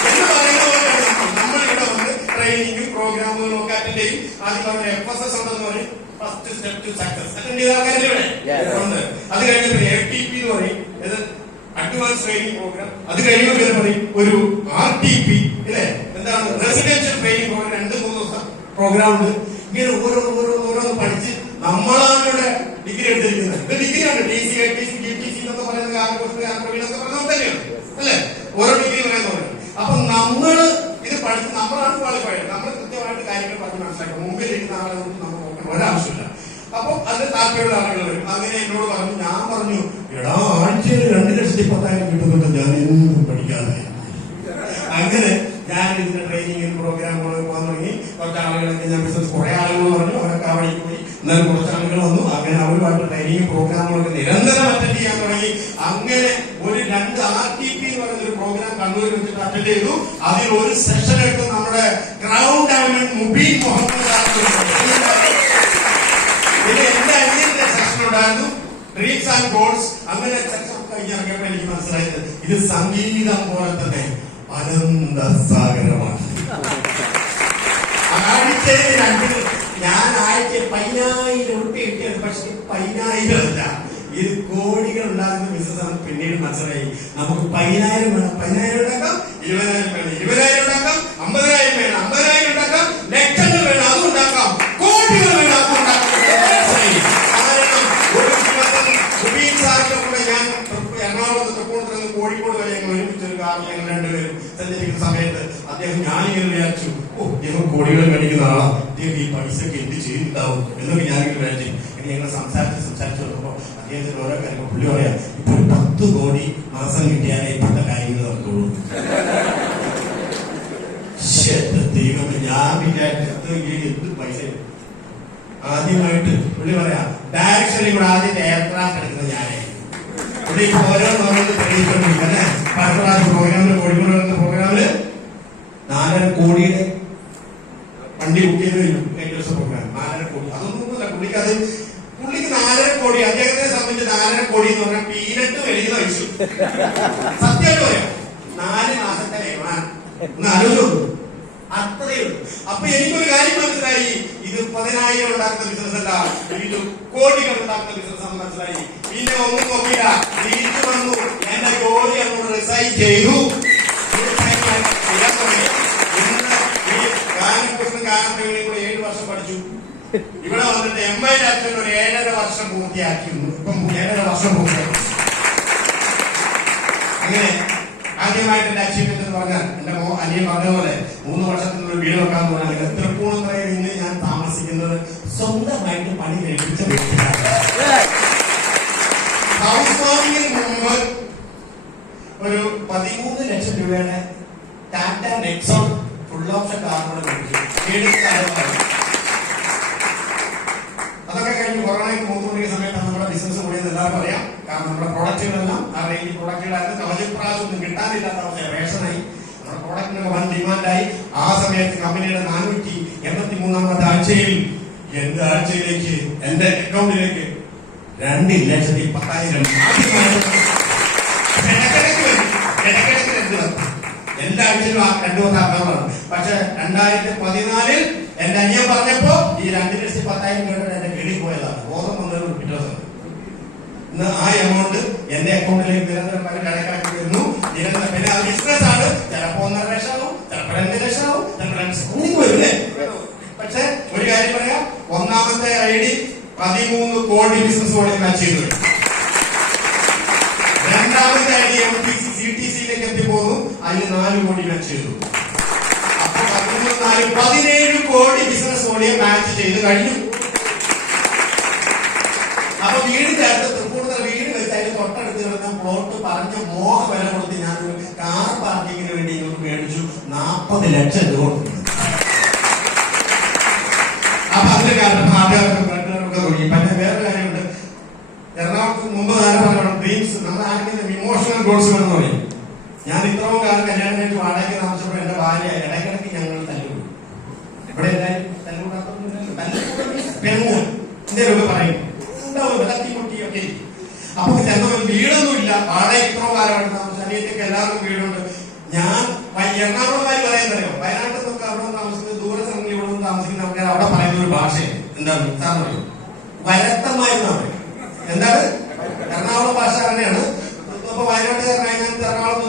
എന്ന് പറയുന്ന പോലെയാണ് നമ്മളിവിടെ വന്ന് ട്രെയിനിങ്ങും പ്രോഗ്രാമുകളും ഒക്കെ അറ്റൻഡ് ചെയ്യും. ആദ്യം പറഞ്ഞ FSS ഉണ്ടെന്ന് പറയും, first step to success. Attend ചെയ്ത ആൾക്കാരില്ലേ ഇവിടെ ഉണ്ട്. അത് കഴിഞ്ഞ ATP എന്ന് പറയും, അഡ്വാൻസ് ട്രെയിനിങ് പ്രോഗ്രാം. അത് കഴിയുമ്പോൾ പിന്നെ പറയും ഒരു RTP അല്ലേ? എന്താണ്? Residential training programme. 2-3 ദിവസം പ്രോഗ്രാം ഉണ്ട്. ഇങ്ങനെ ഓരോന്ന് പഠിച്ച് നമ്മളാണ് ഇവിടെ ഡിഗ്രി എടുത്തിരിക്കുന്നത്. ഇത് ഡിഗ്രിയാണ്. TC, ITC, GTC എന്നൊക്കെ പറയുന്നത് എന്നൊക്കെ പറയുന്നത് തന്നെയാണ് അല്ലേ? ഓരോ ഡിഗ്രി പറയുന്നത്. അപ്പൊ നമ്മള് ഇത് പഠിച്ച് നമ്മളാണ് ക്വാളിഫൈഡ്. നമ്മൾ കൃത്യമായിട്ട് കാര്യങ്ങൾ പറഞ്ഞ് മനസ്സിലാക്കണം. മുമ്പിൽ ഇരിക്കുന്ന ആളെ നമ്മൾ നോക്കണം, ഒരാവശ്യമില്ല. അപ്പൊ അതിന് താല്പര്യമുള്ള ആളുകൾ വരും. അങ്ങനെ എന്നോട് പറഞ്ഞു. ഞാൻ പറഞ്ഞു, എടാ ആഴ്ചയിൽ 2,10,000 കിട്ടുന്നുണ്ട്, ഞാൻ എന്തും പഠിക്കാതെ. അങ്ങനെ ഞാൻ ഇതിന്റെ ട്രെയിനിങ് പ്രോഗ്രാമുകൾ പോകാൻ തുടങ്ങി. കുറച്ച് ആളുകളൊക്കെ ഞാൻ ബിസിനസ് കുറെ ആളുകൾ പറഞ്ഞു, അവരൊക്കെ അവിടെ പോയി. എന്നാലും കുറച്ച് ആളുകൾ വന്നു. അങ്ങനെ അവരുമായിട്ട് ട്രെയിനിങ് പ്രോഗ്രാമുകളൊക്കെ നിരന്തരം അറ്റൻഡ് ചെയ്യാൻ തുടങ്ങി. അങ്ങനെ ഒരു 2 RTP എന്ന് പറയുന്ന ഒരു പ്രോഗ്രാം കണ്ണൂരിൽ വെച്ചിട്ട് അറ്റൻഡ് ചെയ്തു. അതിൽ ഒരു സെഷൻ എടുത്ത് നമ്മുടെ ക്രൗൺ ഡയമണ്ട് മുബീൻ മുഹമ്മദ് പിന്നെ എന്റെ അനിയന്റെ സെഷൻ ഉണ്ടായിരുന്നു, ഡ്രീംസ് ആൻഡ് ഗോൾസ്. അങ്ങനെ സെഷൻ കഴിഞ്ഞിറങ്ങിയപ്പോ എനിക്ക് മനസ്സിലായത് ഇത് സംഗീതം പോലെ തന്നെ അനന്ത സാഗരമാണ്. ആഴ്ചയിൽ 2 ഞാൻ ആഴ്ച 10,000 രൂപ കിട്ടിയത്. പക്ഷെ 10,000 അല്ല, ഇത് കോടികൾ ഉണ്ടാകുന്ന ബിസിനസ്സാണ്. പിന്നീട് മനസ്സിലായി നമുക്ക് 10,000 വേണം, 10,000 ഉണ്ടാക്കാം, 20,000 വേണം, 20,000 ഉണ്ടാക്കാം, 50,000 വേണം, 50,000 ഉണ്ടാക്കാം, ലക്ഷങ്ങൾ വേണം, അതും ഉണ്ടാക്കാം, കോടികൾ വേണം, അതും ഉണ്ടാക്കാം. കാരണം ഒരു ദിവസം മുബീൻ സാറിന്റെ കൂടെ ഞാൻ എറണാകുളത്ത് തൃപ്പൂണിത്തുറ കോഴിക്കോട് വരെ ഞങ്ങൾ ഒരുമിച്ചൊരു കാറിൽ ഞങ്ങൾ 2 പേരും സഞ്ചരിക്കുന്ന സമയത്ത് അദ്ദേഹം ഞാനിങ്ങനെ വിചാരിച്ചു, അദ്ദേഹം കോടികൾ മേടിക്കുന്ന ആളാ, അദ്ദേഹം ഈ പൈസക്ക് എന്ത് ചെയ്യുന്നുണ്ടാവും എന്നൊക്കെ ഞാനിങ്ങനെ വിചാരിച്ചു. ഇനി ഞങ്ങൾ സംസാരിച്ച് നോക്കുമ്പോൾ അദ്ദേഹത്തിന് ഓരോ കാര്യങ്ങൾ പുള്ളി പറയാം, ഇപ്പൊ 10 കോടി മാസം കിട്ടിയാലേ ഇപ്പോഴത്തെ കാര്യങ്ങൾ നടക്കുള്ളൂ. ദൈവം, ഞാൻ വിചാരിച്ചത് എന്ത് പൈസ. ആദ്യമായിട്ട് പുള്ളി പറയാം, ഡയറക്ഷനിൽ കൂടെ ആദ്യത്തെ എയർക്രാഫ്റ്റ് എടുക്കുന്നത് ഞാനേ. പുള്ളി ഇപ്പൊ ഓരോന്ന് പ്രതീക്ഷിച്ചിട്ടുണ്ട്. പ്രോഗ്രാമില് കോഴിക്കോട് വരുന്ന പ്രോഗ്രാമില് 4.5 കോടിയുടെ വണ്ടി ബുക്ക് ചെയ്ത് കഴിഞ്ഞു. ഏറ്റവും ദിവസം പ്രോഗ്രാം 4.5 കോടി. അതൊന്നുമില്ല പുള്ളിക്ക് 4.5 കോടി. അദ്ദേഹത്തെ സംബന്ധിച്ച് 4.5 കോടി എന്ന് പറഞ്ഞാൽ പീനട്ട് വലിക്കുന്ന പൈസ. സത്യമായിട്ട് പറയാം, 4 മാസത്തെ വരുമാനം ഒന്ന് ആലോചിച്ചു, അത്രയേ ഉള്ളൂ. അപ്പൊ എനിക്കൊരു കാര്യം മനസ്സിലായി, ഇത് 10,000 ഉണ്ടാക്കുന്ന ബിസിനസ് അല്ല, ഇത് കോടികൾ ഉണ്ടാക്കുന്ന ബിസിനസ് ആണെന്ന് മനസ്സിലായി. പിന്നെ ഒന്നും നോക്കിയില്ല, തിരിച്ചു വന്നു. എന്റെ ജോലി അങ്ങോട്ട് റിസൈൻ ചെയ്തു. ഗാനപ്രേമിയും കൂടെ 7 വർഷം പഠിച്ചു. ഇവിടെ വന്നിട്ട് MI ലാറ്റിൽ ഒരു 7.5 വർഷം പൂർത്തിയാക്കി. ഇപ്പം 7.5 വർഷം പൂർത്തിയാക്കി. അങ്ങനെ ആദ്യമായിട്ട് എന്റെ അച്ചീവ്മെന്റ് എന്ന് പറഞ്ഞാൽ എന്റെ അനിയൻ പറഞ്ഞ പോലെ 3 വർഷത്തിനുള്ളിൽ വീട് വെക്കാന്ന് പറഞ്ഞാൽ തൃപ്പൂണിത്തുറയിൽ ഇന്ന് ഞാൻ താമസിക്കുന്നത് സ്വന്തമായിട്ട് പണി കഴിപ്പിച്ച വ്യക്തിയാണ്. ഹൗസ് വാമിങ്ങിന് മുമ്പ് ഒരു 13 ലക്ഷം രൂപയുടെ ടാറ്റ നെക്സോൺ ഫുൾ ഓപ്ഷൻ കാറുകൾ മേടിച്ചു. അതൊക്കെ കഴിഞ്ഞ് കൊറോണയ്ക്ക് 3 മണിക്ക് സമയത്താണ് നമ്മുടെ ബിസിനസ് കൂടിയെന്ന് എല്ലാവർക്കും അറിയാം. കാരണം നമ്മുടെ പ്രോഡക്റ്റുകളെല്ലാം ആ റേഞ്ച് പ്രോഡക്റ്റുകളായിരുന്നു. കവചപ്രാവശ്യം ഒന്നും കിട്ടാനില്ലാത്ത അവസ്ഥ റേഷനായി. നമ്മുടെ പ്രോഡക്റ്റിനൊക്കെ വൻ ഡിമാൻഡായി. ആ സമയത്ത് കമ്പനിയുടെ 483ാമത്തെ ആഴ്ചയിൽ എന്റെ ആഴ്ചയിലേക്ക് എന്റെ അക്കൗണ്ടിലേക്ക് 2,10,000 ഇടക്കിടക്ക് എല്ലാ ആഴ്ചയിലും 2 അക്കൗണ്ടാണ്. പക്ഷെ 2014 എന്റെ അനിയൻ പറഞ്ഞപ്പോ ഈ 2,10,000 കേട്ടിട്ട് എന്റെ കിളി പോയതാണ്. ബോധം വന്നൊരു ദിവസം ഇന്ന് ആ എമൗണ്ട് എന്റെ അക്കൗണ്ടിലേക്ക് ഇടക്കിടക്ക് വരുന്നു. പിന്നെ അത് ബിസിനസ് ആണ്. ചിലപ്പോ 1.5 ലക്ഷം ആവും, ചിലപ്പോ 2 ലക്ഷം ആവും, ചിലപ്പോ വരില്ലേ. പക്ഷെ ഒരു കാര്യം പറയാം, ഒന്നാമത്തെ ID 13 കോടി ബിസിനസ് വോളിയം അച്ചീവ് ചെയ്തു. രണ്ടാമത്തെ ID MTC CTCയിലേക്ക് എത്തിപ്പോകുന്നു, അതിൽ 4 കോടി മാച്ച് ചെയ്തു. അപ്പൊ 17 കോടി ബിസിനസ് വോളിയം മാച്ച് ചെയ്ത് കഴിഞ്ഞു. അപ്പൊ വീടിന്റെ അടുത്ത് തൃപ്പൂണിത്തുറ വീട് വെച്ച് അതിന് തൊട്ടടുത്ത് കിടന്ന പ്ലോട്ട് പറഞ്ഞ മോഹ വില കൊടുത്ത് ഞാനൊരു കാർ പാർക്കിങ്ങിന് വേണ്ടി ഇങ്ങോട്ട് മേടിച്ചു. 40 ലക്ഷം രൂപ കൊടുത്തു. അപ്പൊ അതിന്റെ കാരണം നാട്ടുകാർക്ക് തുടങ്ങി. പിന്നെ വേറെ കാര്യമുണ്ട്. എറണാകുളത്ത് മുമ്പ് പറഞ്ഞ ഡ്രീംസ് നമ്മൾ ആരെങ്കിലും ഇമോഷണൽ ഗോൾസ് എന്ന് പറയും. ഞാൻ ഇത്രയും കാലം കല്യാണം കഴിഞ്ഞ് വാടകയ്ക്ക് താമസിച്ചപ്പോൾ എന്റെ ഭാര്യ ഇടയ്ക്കിടയ്ക്ക് ഞങ്ങൾ തല്ലുകൂടും. ഇവിടെ എല്ലാവരും തല്ലുകൂടാത്ത പറയും തട്ടിമുട്ടിയൊക്കെ. അപ്പൊ ചെന്ന വീടൊന്നുമില്ല, വാടക ഇത്രയും കാലമാണ് താമസിച്ചത്. അനിയത്തേക്ക് എല്ലാവർക്കും വീടുണ്ട്. ഞാൻ എറണാകുളമായി പറയാൻ തരാം. വയനാട്ടിൽ നിന്നൊക്കെ അവിടെ താമസിക്കുന്നത് ദൂരസ്ഥലങ്ങളിൽ ഇവിടെ നിന്ന് താമസിക്കുന്ന ആൾക്കാർ അവിടെ പറയുന്ന ഒരു ഭാഷയാണ്. എന്താണ് സാർ പറയും? വരത്തന്മാരെന്നാണ് പറയും. എന്താണ് എറണാകുളം ഭാഷ തന്നെയാണ്. ഇപ്പൊ വയനാട്ടുകാരനായി ഞാൻ എറണാകുളം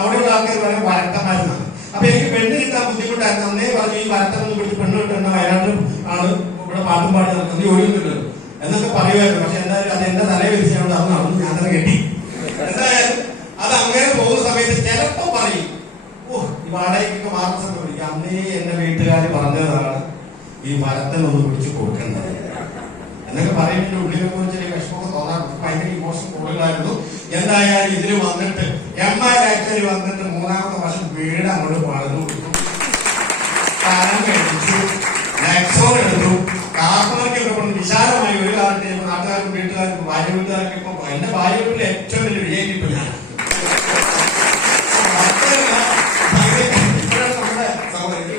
അവിടെയുള്ള ആൾക്കാർ പറയാൻ വരത്തന്മാരെന്നാണ്. അപ്പൊ എനിക്ക് പെണ്ണ് കിട്ടാൻ ബുദ്ധിമുട്ടായിരുന്നു. അന്നേ പറഞ്ഞു ഈ വരത്തൊന്നും പിടിച്ച് പെണ്ണ് കിട്ടുന്ന വയനാട്ടിൽ ആണ് ഇവിടെ പാട്ടും പാടി നടക്കുന്നത്, ജോലിയൊന്നുമില്ലല്ലോ എന്നൊക്കെ പറയുമായിരുന്നു. പക്ഷെ എന്തായാലും അത് എന്റെ തലയെ വിരിച്ചാണ് അത് നടന്നു. ഞാൻ തന്നെ കെട്ടി. എന്തായാലും അത് അങ്ങനെ പോകുന്ന സമയത്ത് ചിലപ്പോ പറയും, ഈ വാടകയ്ക്കൊക്കെ മാറുന്ന സമയം വിളിക്കും. അന്നേ എന്റെ വീട്ടുകാർ പറഞ്ഞതാണ് ഈ വരത്തനൊന്ന് പിടിച്ച് കൊടുക്കേണ്ടത് എന്നൊക്കെ പറയുമ്പോൾ ഉള്ളിലൊക്കെ ചെറിയ വിഷമമൊക്കെ തോന്നാറുണ്ട്. ഭയങ്കര ഇമോഷൻ കൂടുതലായിരുന്നു. എന്തായാലും ഇതിന് വന്നിട്ട് ആക്ച്വലി വന്നിട്ട് 3ാമത്തെ വർഷം വീട് അങ്ങോട്ട് പണിതു കൊടുത്തു. സ്ഥലം കഴിച്ചു, നെക്സോൺ എടുത്തു. കാർപ്പണർക്കൊക്കെ കൊണ്ട് വിശാലമായി ഒരു കാലത്ത് നാട്ടുകാർക്കും വീട്ടുകാർക്കും ഭാര്യ വീട്ടുകാർക്കും ഇപ്പൊ എന്റെ ഭാര്യ വീട്ടിൽ ഏറ്റവും വലിയ വിജയം ഇപ്പൊ ഞാൻ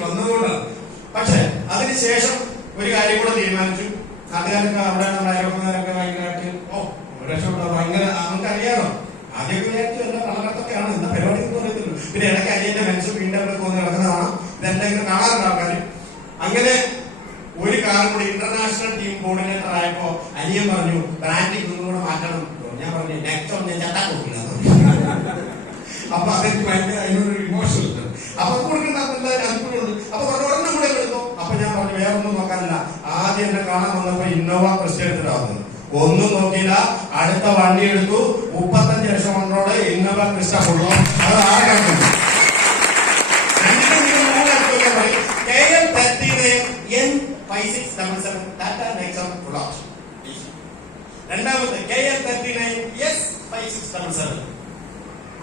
വന്നതുകൊണ്ടാണ്. പക്ഷെ അതിനുശേഷം ഒരു കാര്യം കൂടെ തീരുമാനിച്ചു. നാട്ടുകാരൊക്കെ അവിടെ നമ്മുടെ അയൽവക്കക്കാരൊക്കെ ഭയങ്കരമായിട്ട് രക്ഷപ്പെട്ട ഭയങ്കര നമുക്കറിയാമോ. ആദ്യമൊക്കെ വിചാരിച്ചു എന്റെ കള്ളക്കത്തൊക്കെയാണ്, എന്താ പരിപാടി എന്ന് പറയത്തുള്ളൂ. പിന്നെ ഇടയ്ക്ക് അനിയന്റെ മനസ്സ് വീണ്ടും അവിടെ പോകുന്ന നടക്കുന്നതാണ്. ഇതെല്ലാം ഇങ്ങനെ കാണാറുണ്ട് ആൾക്കാർ. അങ്ങനെ ഒരു കാലം കൂടി ഇന്റർനാഷണൽ ടീം കോർഡിനേറ്റർ ആയപ്പോ അനിയൻ പറഞ്ഞു ബ്രാൻഡിങ് ഒന്നുകൂടെ മാറ്റണം. ഞാൻ പറഞ്ഞു നെക്സ്റ്റ് ഞാൻ ചട്ടാൻ കൊടുക്കില്ല. അപ്പൊ അതെനിക്ക് ഭയങ്കര അതിനോടൊരു ഇമോഷൻ ഉണ്ട്. അപ്പൊ കൊടുക്കേണ്ട അനുകൂലമുണ്ട്. അപ്പൊ ഒരെണ്ണം കൂടെ എടുത്തു. അപ്പൊ ഞാൻ പറഞ്ഞു വേറൊന്നും നോക്കാനില്ല. ആദ്യം എന്നെ കാണാൻ വന്നപ്പോ ഇന്നോവ ക്രിസ്റ്റ എടുത്തിട്ടാവുന്നത് ഒന്നും നോക്കിയില്ല. അടുത്ത വണ്ടി എടുത്തു. 35 ലക്ഷം കൊണ്ടോടെ ഇന്നോവ ക്രിസ്റ്റ ഫുള്ളോ. അത് ആരെ കാണിക്കുന്നു? KL 39N5677 Tata Nexon full option. രണ്ടാമത്തെ KL 39S5677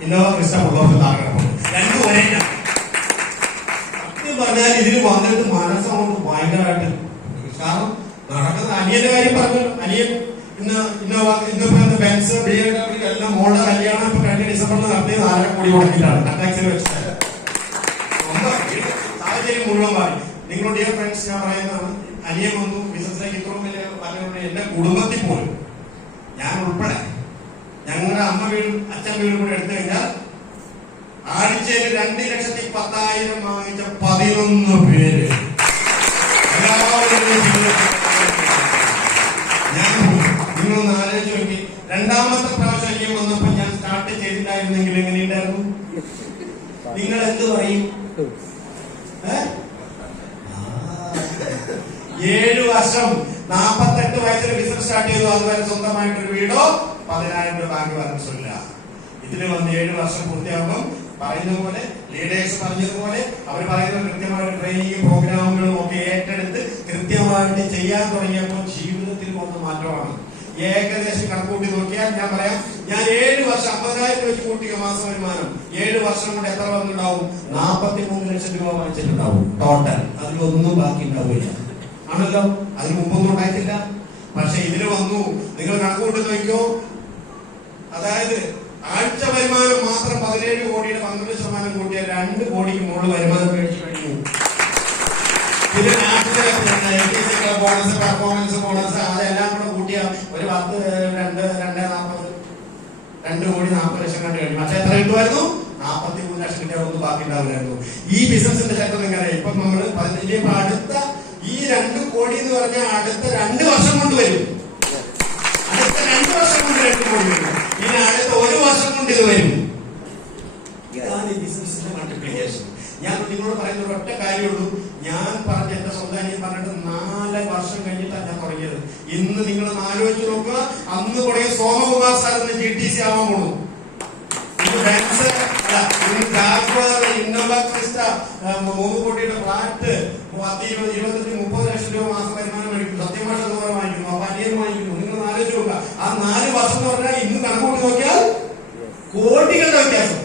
Innova Crysta full option താഴെ. രണ്ടും ഒരേ. സത്യം പറഞ്ഞാൽ ഇതിന് വന്നിട്ട് മനസ്സോട് ഭയങ്കരമായിട്ട് കാരണം നടക്കുന്ന അനിയന്റെ കാര്യം പറഞ്ഞു. അനിയൻ ഇന്ന് ബെൻസ് BMW എല്ലാം മോളുടെ കല്യാണം ഇപ്പൊ കഴിഞ്ഞ ഡിസംബറിൽ നടത്തിയ 4 കോടി മുടക്കിയിട്ടാണ് കട്ടാക്സിൽ വെച്ചിട്ട്. സാഹചര്യം മുഴുവൻ മാറി. നിങ്ങളുടെ ഡിയർ ഫ്രണ്ട്സ്, ഞാൻ പറയുന്നതാണ്, അനിയൻ വന്നു ബിസിനസ്സിലേക്ക് ഇത്രയും വലിയ മാറ്റം. എന്റെ കുടുംബത്തിൽ പോലും ഞാൻ ഉൾപ്പെടെ ഞങ്ങളുടെ അമ്മ വീടും അച്ഛൻ വീടും കൂടെ എടുത്തു കഴിഞ്ഞാൽ ആഴ്ചയിൽ 2,10,000 വാങ്ങിച്ച 11 പേര്. ഞാൻ നിങ്ങളൊന്ന് ആലോചിച്ച് നോക്കി. രണ്ടാമത്തെ പ്രാവശ്യം അനിയൻ വന്നപ്പോ ഞാൻ സ്റ്റാർട്ട് ചെയ്തിട്ടായിരുന്നെങ്കിൽ എങ്ങനെയുണ്ടായിരുന്നു? നിങ്ങൾ എന്ത് പറയും? 7 വർഷം 48 വയസ്സിൽ ബിസിനസ് സ്റ്റാർട്ട് ചെയ്തു. അതുവരെ സ്വന്തമായിട്ടൊരു വീടോ 10,000 രൂപ ബാങ്ക് ബാലൻസ് ഇല്ല. ഇതിന് വന്ന് 7 വർഷം പൂർത്തിയാകുമ്പോൾ പറയുന്ന പോലെ ലീഡേഴ്സ് പറഞ്ഞതുപോലെ അവർ പറയുന്ന കൃത്യമായിട്ട് ട്രെയിനിങ് പ്രോഗ്രാമുകളും ഒക്കെ ഏറ്റെടുത്ത് കൃത്യമായിട്ട് ചെയ്യാൻ തുടങ്ങിയപ്പോൾ ജീവിതത്തിൽ വന്ന മാറ്റമാണ്. ഏകദേശം കണക്കൂട്ടി നോക്കിയാൽ ഞാൻ പറയാം, ഞാൻ 7 വർഷം 50,000 വെച്ച് കൂട്ടിയ മാസ വരുമാനം 7 വർഷം കൊണ്ട് എത്ര വന്നിട്ടുണ്ടാവും? 43 ലക്ഷം രൂപ വാങ്ങിച്ചിട്ടുണ്ടാവും ടോട്ടൽ. അതിലൊന്നും ബാക്കി ഉണ്ടാവില്ല ആണല്ലോ. അതിന് മുമ്പൊന്നും ഉണ്ടായിട്ടില്ല. പക്ഷെ ഇതിന് വന്നു. നിങ്ങൾ കണക്കൂട്ടി നോക്കിയോ, അതായത് ആഴ്ച വരുമാനം മാത്രം 17 കോടിയുടെ 12% കൂട്ടിയ 2 കോടിക്ക് മുകളിൽ വരുമാനം മേടിച്ചു കഴിഞ്ഞു. പിന്നെ നാട്ടിലെ ബോണസ്, പെർഫോമൻസ് ബോണസ് അതെല്ലാം കൂടെ കൂട്ടിയ ഒരു 2 കോടി 40 ലക്ഷം കണ്ടു കഴിഞ്ഞു. പക്ഷെ എത്ര കിട്ടുമായിരുന്നു? 43 ലക്ഷം കിട്ടിയ ഒന്നും ബാക്കി ഉണ്ടാവില്ലായിരുന്നു. ഈ ബിസിനസിന്റെ ചരിത്രം എങ്ങനെ? ഇപ്പൊ നമ്മൾ 15 അടുത്ത ഈ 2 കോടി എന്ന് പറഞ്ഞാൽ അടുത്ത 2 വർഷം കൊണ്ട് വരും. അടുത്ത 2 വർഷം കൊണ്ട് 2 കോടി വരും. ഇനി അടുത്ത 1 വർഷം കൊണ്ട് ഇത് വരും. ഇതാണ് ഈ ബിസിനസിന്റെ മൾട്ടിപ്ലിക്കേഷൻ. ഞാൻ നിങ്ങളോട് പറയുന്ന ഒരു ഒറ്റ കാര്യമുള്ളൂ. ഞാൻ പറഞ്ഞ എന്റെ സ്വന്തം അനിയൻ പറഞ്ഞിട്ട് 4 വർഷം കഴിഞ്ഞിട്ടാണ് ഞാൻ തുടങ്ങിയത്. ഇന്ന് നിങ്ങൾ ആലോചിച്ച് നോക്കുക, അന്ന് തുടങ്ങിയ സോമകുമാർ സാർ ഇന്ന് GTC ആവാൻ പോണു. ഇന്നോവക്രിസ്റ്റ 3 കോടിയുടെ ഫ്ലാറ്റ് 10, 20, 25, 30 ലക്ഷം രൂപ മാസം വരുമാനം മേടിക്കുന്നു. സത്യമായിട്ട് അതുപോലെ വാങ്ങിക്കുന്നു. അപ്പൊ അനിയൻ വാങ്ങിക്കുന്നു. നിങ്ങൾ ആലോചിച്ച് നോക്കുക, ആ 4 വർഷം എന്ന് പറഞ്ഞാൽ ഇന്ന് കണക്കൂട്ടി നോക്കിയാൽ കോടികളുടെ വ്യത്യാസം.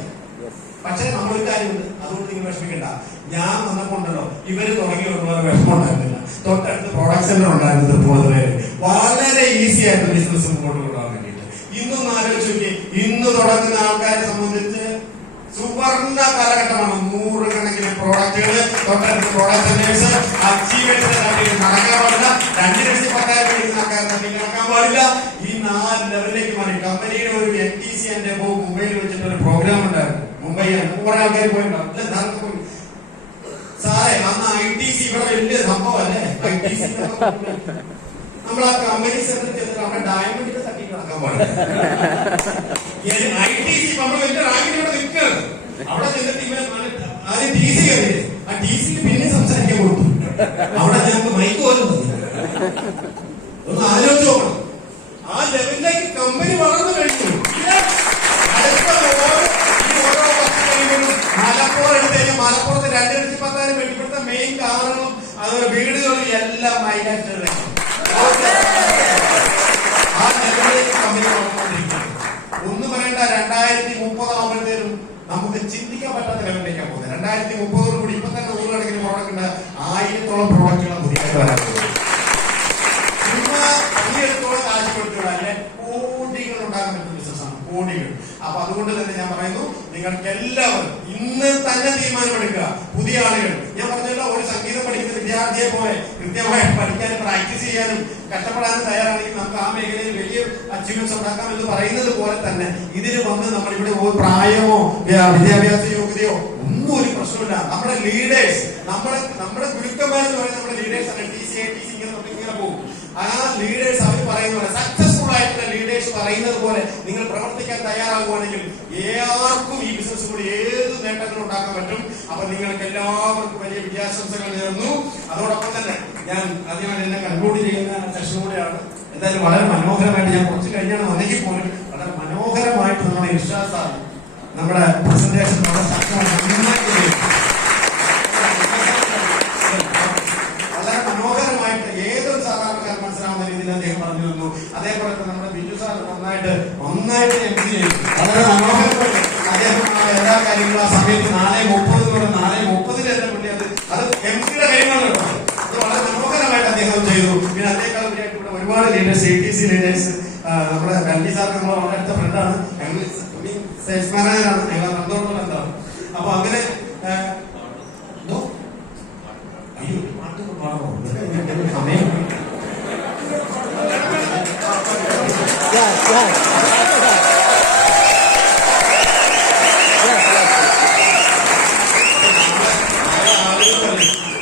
പക്ഷെ നമ്മളൊരു കാര്യമുണ്ട്, അതുകൊണ്ട് നിങ്ങൾ വിഷമിക്കണ്ട. ഞാൻ വന്നപ്പോണ്ടല്ലോ ഇവര് തുടങ്ങി കൊണ്ടുപോകാൻ വിഷമം ഉണ്ടായിരുന്നില്ല. തൊട്ടടുത്ത് പ്രൊഡക്ട് സെന്റർ ഉണ്ടായിരുന്നു തൃപ്പൂണിത്തുറയിൽ. വളരെ ഈസി ആയിട്ട് ബിസിനസ് മുമ്പോട്ട് കൊണ്ടുപോകാൻ വേണ്ടിയിട്ട്. ഇന്നൊന്ന് ആലോചിച്ച് നോക്കി, ഇന്ന് തുടങ്ങുന്ന ആൾക്കാരെ സംബന്ധിച്ച് സുവർണ കാലഘട്ടമാണ്. 100 കണക്കിന് പ്രോഡക്റ്റുകൾ തൊട്ടടുത്ത് പ്രോഡക്റ്റ് സെന്റേഴ്സ്. അച്ചീവ്മെന്റിന്റെ തട്ടിൽ നടക്കാൻ പാടില്ല. 2 ലക്ഷം 10,000 മേടിക്കുന്ന ആൾക്കാരെ തട്ടിൽ നടക്കാൻ പാടില്ല. ഈ 4 ലെവലിലേക്ക് മാറി. കമ്പനിയുടെ ഒരു NTC എന്റെ മുംബൈയിൽ വെച്ചിട്ട് ഒരു പ്രോഗ്രാം ഉണ്ടായിരുന്നു. മുംബൈയാണ് കുറെ ആൾക്കാർ പോയിട്ടുണ്ടാവും. സാറേ അന്ന് ITC ഇവിടെ വലിയ സംഭവമല്ലേ? ITC നമ്മൾ ആ കമ്പനി സെന്ററിൽ ചെന്നിട്ട് നമ്മുടെ ഡയമണ്ടിന്റെ തട്ടിൽ നടക്കാൻ പാടില്ല. ITC നമ്മൾ വലിയ റാങ്കിന് ഇവിടെ നിൽക്കുകയാണ്. അവിടെ ചെന്നിട്ട് ഇവരെ ആദ്യം TC കയറിയില്ലേ, ആ TC പിന്നെ സംസാരിക്കാൻ കൊടുത്തു. അവിടെ ഞങ്ങൾക്ക് മൈക്ക് പോലും ഒന്ന് ആലോചിച്ച് നോക്കണം. ആ ലെവലിലേക്ക് കമ്പനി വളർന്നു കഴിഞ്ഞു. മലപ്പുറം എടുത്തു കഴിഞ്ഞാൽ മലപ്പുറത്ത് 2 ലക്ഷം 10,000 വെട്ടിപ്പെടുത്ത മെയിൻ കാരണവും അതുപോലെ വീടുകളും എല്ലാം മൈലാറ്റുകൾ. ആ ലെവലിലേക്ക് കമ്പനി വളർന്നുകൊണ്ടിരിക്കുന്നത്. ഒന്നും പറയണ്ട, 2030 ആവുമ്പോഴത്തേനും നമുക്ക് ചിന്തിക്കാൻ പറ്റാത്ത ലെവലിലേക്കാണ് പോകുന്നത്. 2030 കൂടി ഇപ്പൊ തന്നെ 100 കണക്കിന് പ്രോഡക്റ്റ് ഉണ്ട്. 1000-ഓളം പ്രോഡക്റ്റുകൾ പുതിയതായിട്ട് വരാൻ പോകുന്നത്. പണിയെടുത്തോളം കാശ് കൊടുത്തുള്ള കോടികൾ ഉണ്ടാക്കാൻ പറ്റുന്ന ബിസിനസ്സാണ്, കോടികൾ. അപ്പൊ അതുകൊണ്ട് തന്നെ ഞാൻ പറയുന്നു, നിങ്ങൾക്ക് എല്ലാവരും ഇന്ന് തന്നെ തീരുമാനമെടുക്കുക. പുതിയ ആളുകൾ, ഞാൻ പറഞ്ഞല്ലോ, ഒരു സംഗീതം പഠിക്കുന്ന വിദ്യാർത്ഥിയെ പോലെ കൃത്യമായിട്ട് പഠിക്കാനും പ്രാക്ടീസ് ചെയ്യാനും കഷ്ടപ്പെടാനും തയ്യാറാണെങ്കിൽ നമുക്ക് ആ മേഖലയിൽ വലിയ അച്ചീവ്മെന്റ്സ് ഉണ്ടാക്കാം എന്ന് പറയുന്നത് പോലെ തന്നെ ഇതിന് വന്ന് നമ്മളിവിടെ പ്രായമോ വിദ്യാഭ്യാസ യോഗ്യതയോ ഒന്നും ഒരു പ്രശ്നമില്ല. നമ്മുടെ ലീഡേഴ്സ്, നമ്മുടെ ഗുരുക്കന്മാരെന്ന് പറയുന്നത് നമ്മുടെ ലീഡേഴ്സ് ആണ്. TC ഇങ്ങനെ പോകും. ആ ലീഡേഴ്സ് അവർ പറയുന്ന പോലെ, സക്സസ്ഫുൾ ആയിട്ടുള്ള ലീഡേഴ്സ് പറയുന്നത് പോലെ നിങ്ങൾ പ്രവർത്തിക്കാൻ തയ്യാറാകുവാണെങ്കിൽ ഏവർക്കും ഈ ബിസിനസ് കൂടി ഏത് നേട്ടങ്ങളും ഉണ്ടാക്കാൻ പറ്റും. അപ്പൊ നിങ്ങൾക്ക് എല്ലാവർക്കും വലിയ വിജയാശംസകൾ നേർന്നു. അതോടൊപ്പം തന്നെ ഞാൻ ആദ്യമായി എന്നെ കൺക്ലൂഡ് ചെയ്യുന്ന സെഷൻ കൂടെയാണ്. എന്തായാലും വളരെ മനോഹരമായിട്ട്, ഞാൻ കുറച്ച് കഴിഞ്ഞാണ് വന്നെങ്കിൽ പോലും വളരെ മനോഹരമായിട്ട് നമ്മുടെ ഇർഷാദ് സാർ നമ്മുടെ പ്രസന്റേഷൻ വളരെ നന്നായിട്ട് വളരെ മനോഹരമായിട്ട് ഏതൊരു സാധാരണക്കാരൻ മനസ്സിലാവുന്ന രീതിയിൽ അദ്ദേഹം പറഞ്ഞു തന്നു. അതേപോലെ തന്നെ നമ്മുടെ ബിജു സാർ നന്നായിട്ട് MC ചെയ്തു. വളരെ മനോഹരമായിട്ട് അദ്ദേഹം എല്ലാ കാര്യങ്ങളും ആ സമയത്ത് 4:30 4:30 എല്ലാം വേണ്ടി അത് MC-യുടെ കാര്യമാണ് കേട്ടോ. അത് വളരെ മനോഹരമായിട്ട് അദ്ദേഹം ചെയ്തു. പിന്നെ അതേക്കാളും ഇവിടെ ഒരുപാട് ലീഡേഴ്സ്, ATC ലീഡേഴ്സ്, നമ്മുടെ ഗാന്ധി സാർ നമ്മളെ വളരെ അടുത്ത ഫ്രണ്ടാണ്. ഞങ്ങൾ സെയിൽസ് മാനേജറാണ്. ഞങ്ങൾ കണ്ടോളം എന്താണ്. അപ്പൊ അങ്ങനെ സമയം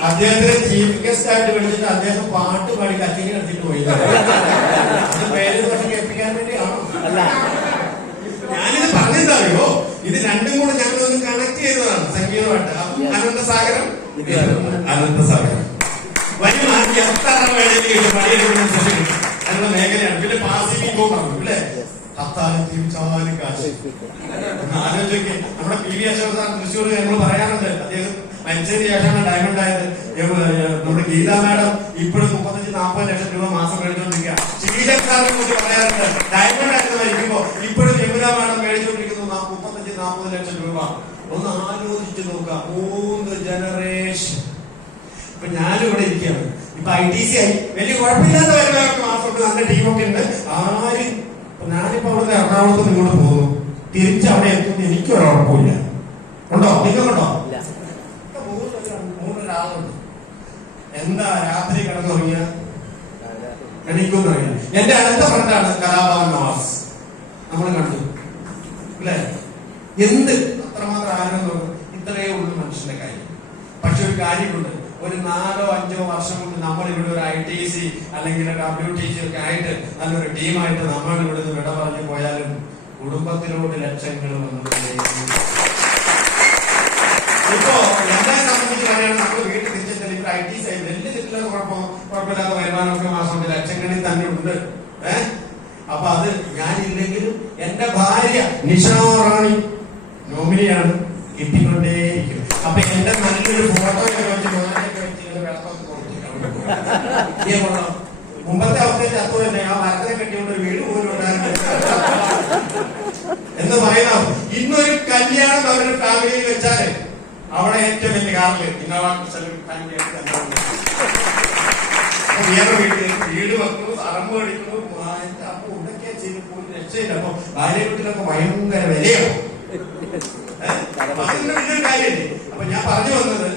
അദ്ദേഹത്തിന് ചീഫ് ഗസ്റ്റ് ആയിട്ട് വിളിച്ചിട്ട് അദ്ദേഹം പാട്ട് പാടി കച്ചേരി നടത്തിട്ട് പോയി. അത് പേര് പക്ഷെ കേൾപ്പിക്കാൻ വേണ്ടിയാണോ? ഞാനിത് പറഞ്ഞെന്താറിയോ, ഇത് രണ്ടും കൂടെ ഞങ്ങളൊന്ന് കണക്ട് ചെയ്തതാണ് സംഗീതമായിട്ട്. അനന്തസാഗരം, അനന്തസാഗരം വലിയ എത്ര വേണമെങ്കിലും പണിയെടുക്കുന്ന അതിനുള്ള മേഖലയാണ്. പിന്നെ പാസിംഗ് പറഞ്ഞു അല്ലേ? ഹർത്താലും തിരിച്ചാലും കാശ്. ആലോചിക്ക്, നമ്മുടെ പി വി അശോകൻ തൃശ്ശൂർ നമ്മൾ പറയാറുണ്ട്, അദ്ദേഹം മരിച്ചതിന് ശേഷമാണ് ഡയമണ്ട് ആയത്. നമ്മുടെ ഗീതാ മാഡം ഇപ്പോഴും 35-40 ലക്ഷം രൂപ മാസം മേടിച്ചോണ്ടിരിക്കുക. ശ്രീലങ്കാറിനെ കുറിച്ച് പറയാറുണ്ട്, ഡയമണ്ട് ആയിട്ട് മരിക്കുമ്പോ ഇപ്പോഴും യമുന മാഡം മേടിച്ചോണ്ടിരിക്കുന്നു 35-40 ലക്ഷം രൂപ. ഒന്ന് ആലോചിച്ച് നോക്കുക, 3 ജനറേഷൻ. ഇപ്പൊ ഞാനും ഇവിടെ ഇരിക്കുകയാണ്. ഇപ്പൊ ITC ആയി, വലിയ കുഴപ്പമില്ലാത്ത വരുന്നവർക്ക് മാസമുണ്ട്, നല്ല ടീമൊക്കെ ഉണ്ട്. ആരും ഞാനിപ്പോ അവിടുന്ന് എറണാകുളത്ത് ഇങ്ങോട്ട് പോകുന്നു, തിരിച്ചവിടെ എത്തുന്നു, എനിക്കൊരുറപ്പില്ല. ഉണ്ടോ? നിങ്ങൾക്കുണ്ടോ? മൂന്നൊരാളുണ്ട്. എന്താ രാത്രി കിടന്നുറങ്ങിയ എനിക്കൊന്നും അറിയില്ല. എന്റെ അടുത്ത ഫ്രണ്ടാണ് കലാഭവൻ നവാസ്, നമ്മൾ കണ്ടു അല്ലെ? എന്ത് അത്രമാത്രം ആരും ഇത്രയേ ഉള്ളൂ മനുഷ്യന്റെ കാര്യം. പക്ഷെ ഒരു കാര്യമുണ്ട്, ഒരു 4-5 വർഷം കൊണ്ട് നമ്മൾ ഇവിടെ ഒരു ITC അല്ലെങ്കിൽ WTC ഒക്കെ ആയിട്ട് നല്ലൊരു ടീമായിട്ട് നമ്മൾ ഇവിടുന്ന് വിട പറഞ്ഞു പോയാലും കുടുംബത്തിലോട്ട് ലക്ഷങ്ങൾ വന്നിട്ടുണ്ട്. ഇപ്പോ എന്നെ സംബന്ധിച്ച് പറയുകയാണ്, നമ്മൾ വീട്ടിൽ തിരിച്ചെത്തില്ല. ഇപ്പൊ ITC ആയി വലിയ ചില കുഴപ്പമില്ലാത്ത വരുമാനമൊക്കെ മാസം ലക്ഷങ്ങളിൽ തന്നെ ഉണ്ട്. അപ്പൊ അത് ഞാനില്ലെങ്കിലും എന്റെ ഭാര്യ നിഷാറാണി നോമിനിയാണ്, കിട്ടിക്കൊണ്ടേയിരിക്കും. അപ്പൊ എന്റെ നല്ലൊരു ഫോട്ടോ മുമ്പത്തെ അവസ്ഥയിൽ അത്ര തന്നെ ആ മരത്തിനെ കെട്ടിക്കൊണ്ട് ഒരു വീട് പോലും ഉണ്ടായിരുന്നു എന്ന് പറയുന്ന ഇന്നൊരു കല്യാണം അവരുടെ ഫാമിലിയിൽ വെച്ചാല് അവിടെ ഏറ്റവും വലിയ കാറില് വേറെ വീട് വെക്കുന്നു, അറമ്പ് അടിക്കുന്നു, അപ്പൊ ഉണ്ടൊക്കെ ചെയ്ത് പോയി രക്ഷയില്ല. അപ്പൊ ഭാര്യ വീട്ടിലൊക്കെ ഭയങ്കര വിലയാണ്. അതിന്റെ വലിയൊരു കാര്യമല്ലേ. അപ്പൊ ഞാൻ പറഞ്ഞു വന്നത്,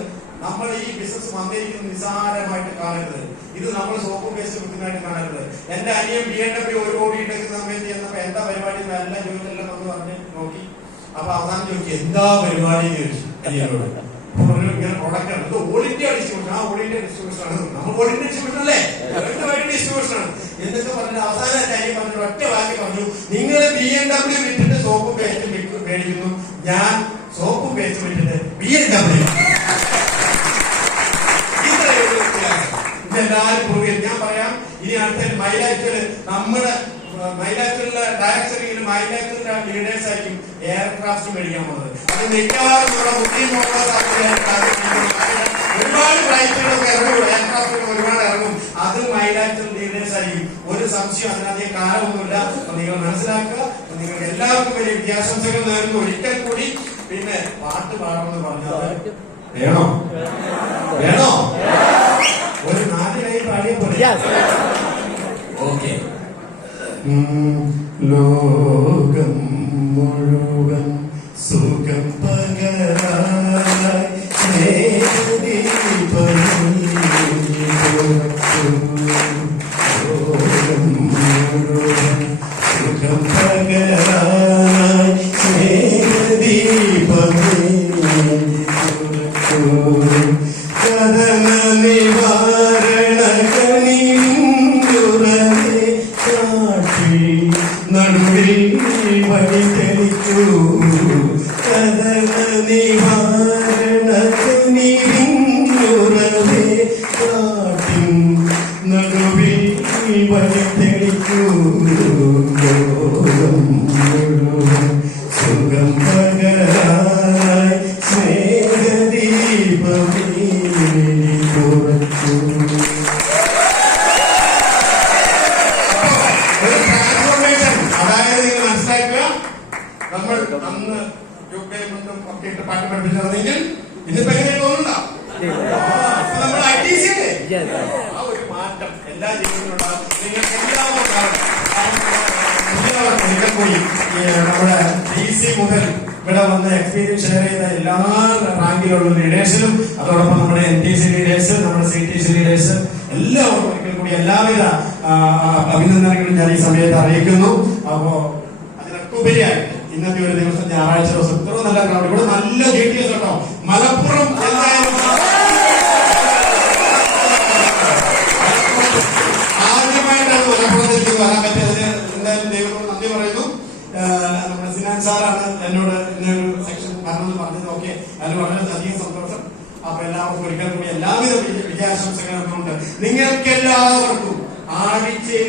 നമ്മൾ ഈ ബിസിനസ് വന്നിരിക്കുന്നത് നിസാരമായിട്ട് കാണരുത്. ഇത് നമ്മൾ സോപ്പും പേസ്റ്റ് കുത്തുന്നതായിട്ട് കാണരുത്. എന്റെ അനിയൻ BMW 1 കോടി ഉണ്ടാക്കുന്ന സമയത്ത് ചെന്നപ്പോ എന്താ പരിപാടി എല്ലാം ജോലിയെല്ലാം വന്ന് പറഞ്ഞ് നോക്കി. അപ്പൊ അവസാനം ചോദിച്ചു എന്താ പരിപാടി എന്ന് ചോദിച്ചു അനിയനോട്. ഇങ്ങനെ പ്രൊഡക്റ്റ് ആണ്, ഇത് ഓൾ ഇന്ത്യ ഡിസ്ട്രിബ്യൂഷൻ. ആ ഓൾ ഇന്ത്യ ഡിസ്ട്രിബ്യൂഷൻ ആണ്, നമ്മൾ ഓൾ ഇന്ത്യ ഡിസ്ട്രിബ്യൂഷൻ അല്ലേ, ഡിസ്ട്രിബ്യൂഷൻ ആണ് എന്നൊക്കെ പറഞ്ഞിട്ട് അവസാനം എന്റെ അനിയൻ പറഞ്ഞു, ഒറ്റ വാക്കി പറഞ്ഞു, നിങ്ങൾ BMW വിറ്റിട്ട് സോപ്പും പേസ്റ്റ് മേടിക്കുന്നു, ഞാൻ സോപ്പും പേസ്റ്റ് വിറ്റിട്ട് BMW. ഇതെല്ലാവരും പ്രൂവ്. ഞാൻ പറയാം, ഇനി അടുത്ത മൈലാക്ച്വല് നമ്മുടെ മൈലാക്ച്വലിലെ ഡയറക്ടറിൽ മൈലാക്ച്വലിന്റെ ലീഡേഴ്സ് ആയിരിക്കും എയർക്രാഫ്റ്റ് മേടിക്കാൻ പോകുന്നത്. അത് മിക്കവാറും നമ്മുടെ മുസ്ലിം ഒരുപാട് ഫ്ലൈറ്റുകളൊക്കെ ഇറങ്ങും, എയർക്രാഫ്റ്റുകൾ ഒരുപാട് ഇറങ്ങും. അത് മൈലാക്ച്വൽ ലീഡേഴ്സ് ആയിരിക്കും. ഒരു സംശയം അതിനധികം കാലമൊന്നുമില്ല. അപ്പൊ നിങ്ങൾ മനസ്സിലാക്കുക. നിങ്ങൾക്ക് എല്ലാവർക്കും വലിയ വിദ്യാശംസകൾ നേരുന്നു ഒരിക്കൽ കൂടി. പിന്നെ പാട്ട് പാടണമെന്ന് പറഞ്ഞാൽ വേണോ? വേണോ? ഒരു 4 ലൈൻ പാടിയ പോലെ. ഓക്കെ. ലോകം മുഴുവൻ സുഖം പകരായി ലോകം മുഴുവൻ സുഖം പകരായി സ്നേഹദീപമേ കഥന നിവാരണ കണിയുറവേ കാട്ടി നടുവിൽ വഴി തെളിക്കൂ. കഥന നിവാരണ കണിയുറവേ കാട്ടി നടുവിൽ വഴി തെളിക്കൂ. ലോകം മുഴുവൻ സുഖം പകരായി സ്നേഹദീപമേ തുറക്കൂ. അതായത് നിങ്ങൾ മനസ്സിലാക്കുക, നമ്മൾ അന്ന് യുകെയിൽ നിന്നും ഒക്കെ ഇട്ട് പാട്ട് പഠിപ്പിച്ചിരുന്നെങ്കിൽ ഇന്നിപ്പോ എങ്ങനെ തോന്നുന്നുണ്ടോ? നമ്മൾ ITC അല്ലേ? ആ ഒരു മാറ്റം എല്ലാ ജീവിതത്തിലുണ്ടാകും. നിങ്ങൾക്ക് എല്ലാവർക്കും കൂടി നമ്മുടെ DC മുതൽ ഇവിടെ വന്ന് എക്സ്പീരിയൻസ് ഷെയർ ചെയ്ത എല്ലാ റാങ്കിലുള്ള ലീഡേഴ്സിനും, അതോടൊപ്പം നമ്മുടെ NTC ലീഡേഴ്സ്, നമ്മുടെ CTC ലീഡേഴ്സ് എല്ലാവർക്കും ഒരിക്കൽ കൂടി എല്ലാവിധ അഭിനന്ദനങ്ങളും ഞാൻ ഈ സമയത്ത് അറിയിക്കുന്നു. അപ്പോ അതിനൊക്കെ ഉപരിയായിട്ട് ഇന്നത്തെ ഒരു ദിവസം, ഞായറാഴ്ച ദിവസം, ഇത്ര നല്ല ഗ്രൗണ്ട്, ഇവിടെ നല്ല GTS കേട്ടോ. മലപ്പുറം ആദ്യമായിട്ടാണ് മലപ്പുറത്തേക്ക് വരാൻ പറ്റിയതിന് എന്തായാലും ദൈവത്തോട് നന്ദി പറയുന്നു. നമ്മുടെ സിനാൻ സാറാണ് എന്നോട് ഇന്നൊരു സെക്ഷൻ പറഞ്ഞത് പറഞ്ഞത്. ഓക്കെ, അതിൽ വളരെയധികം സന്തോഷം. അപ്പൊ എല്ലാവർക്കും ഒരിക്കൽ കൂടി എല്ലാവിധ വിജയാശംസകളും ഉണ്ട്. നിങ്ങൾക്ക് എല്ലാവർക്കും ആഴ്ചയിൽ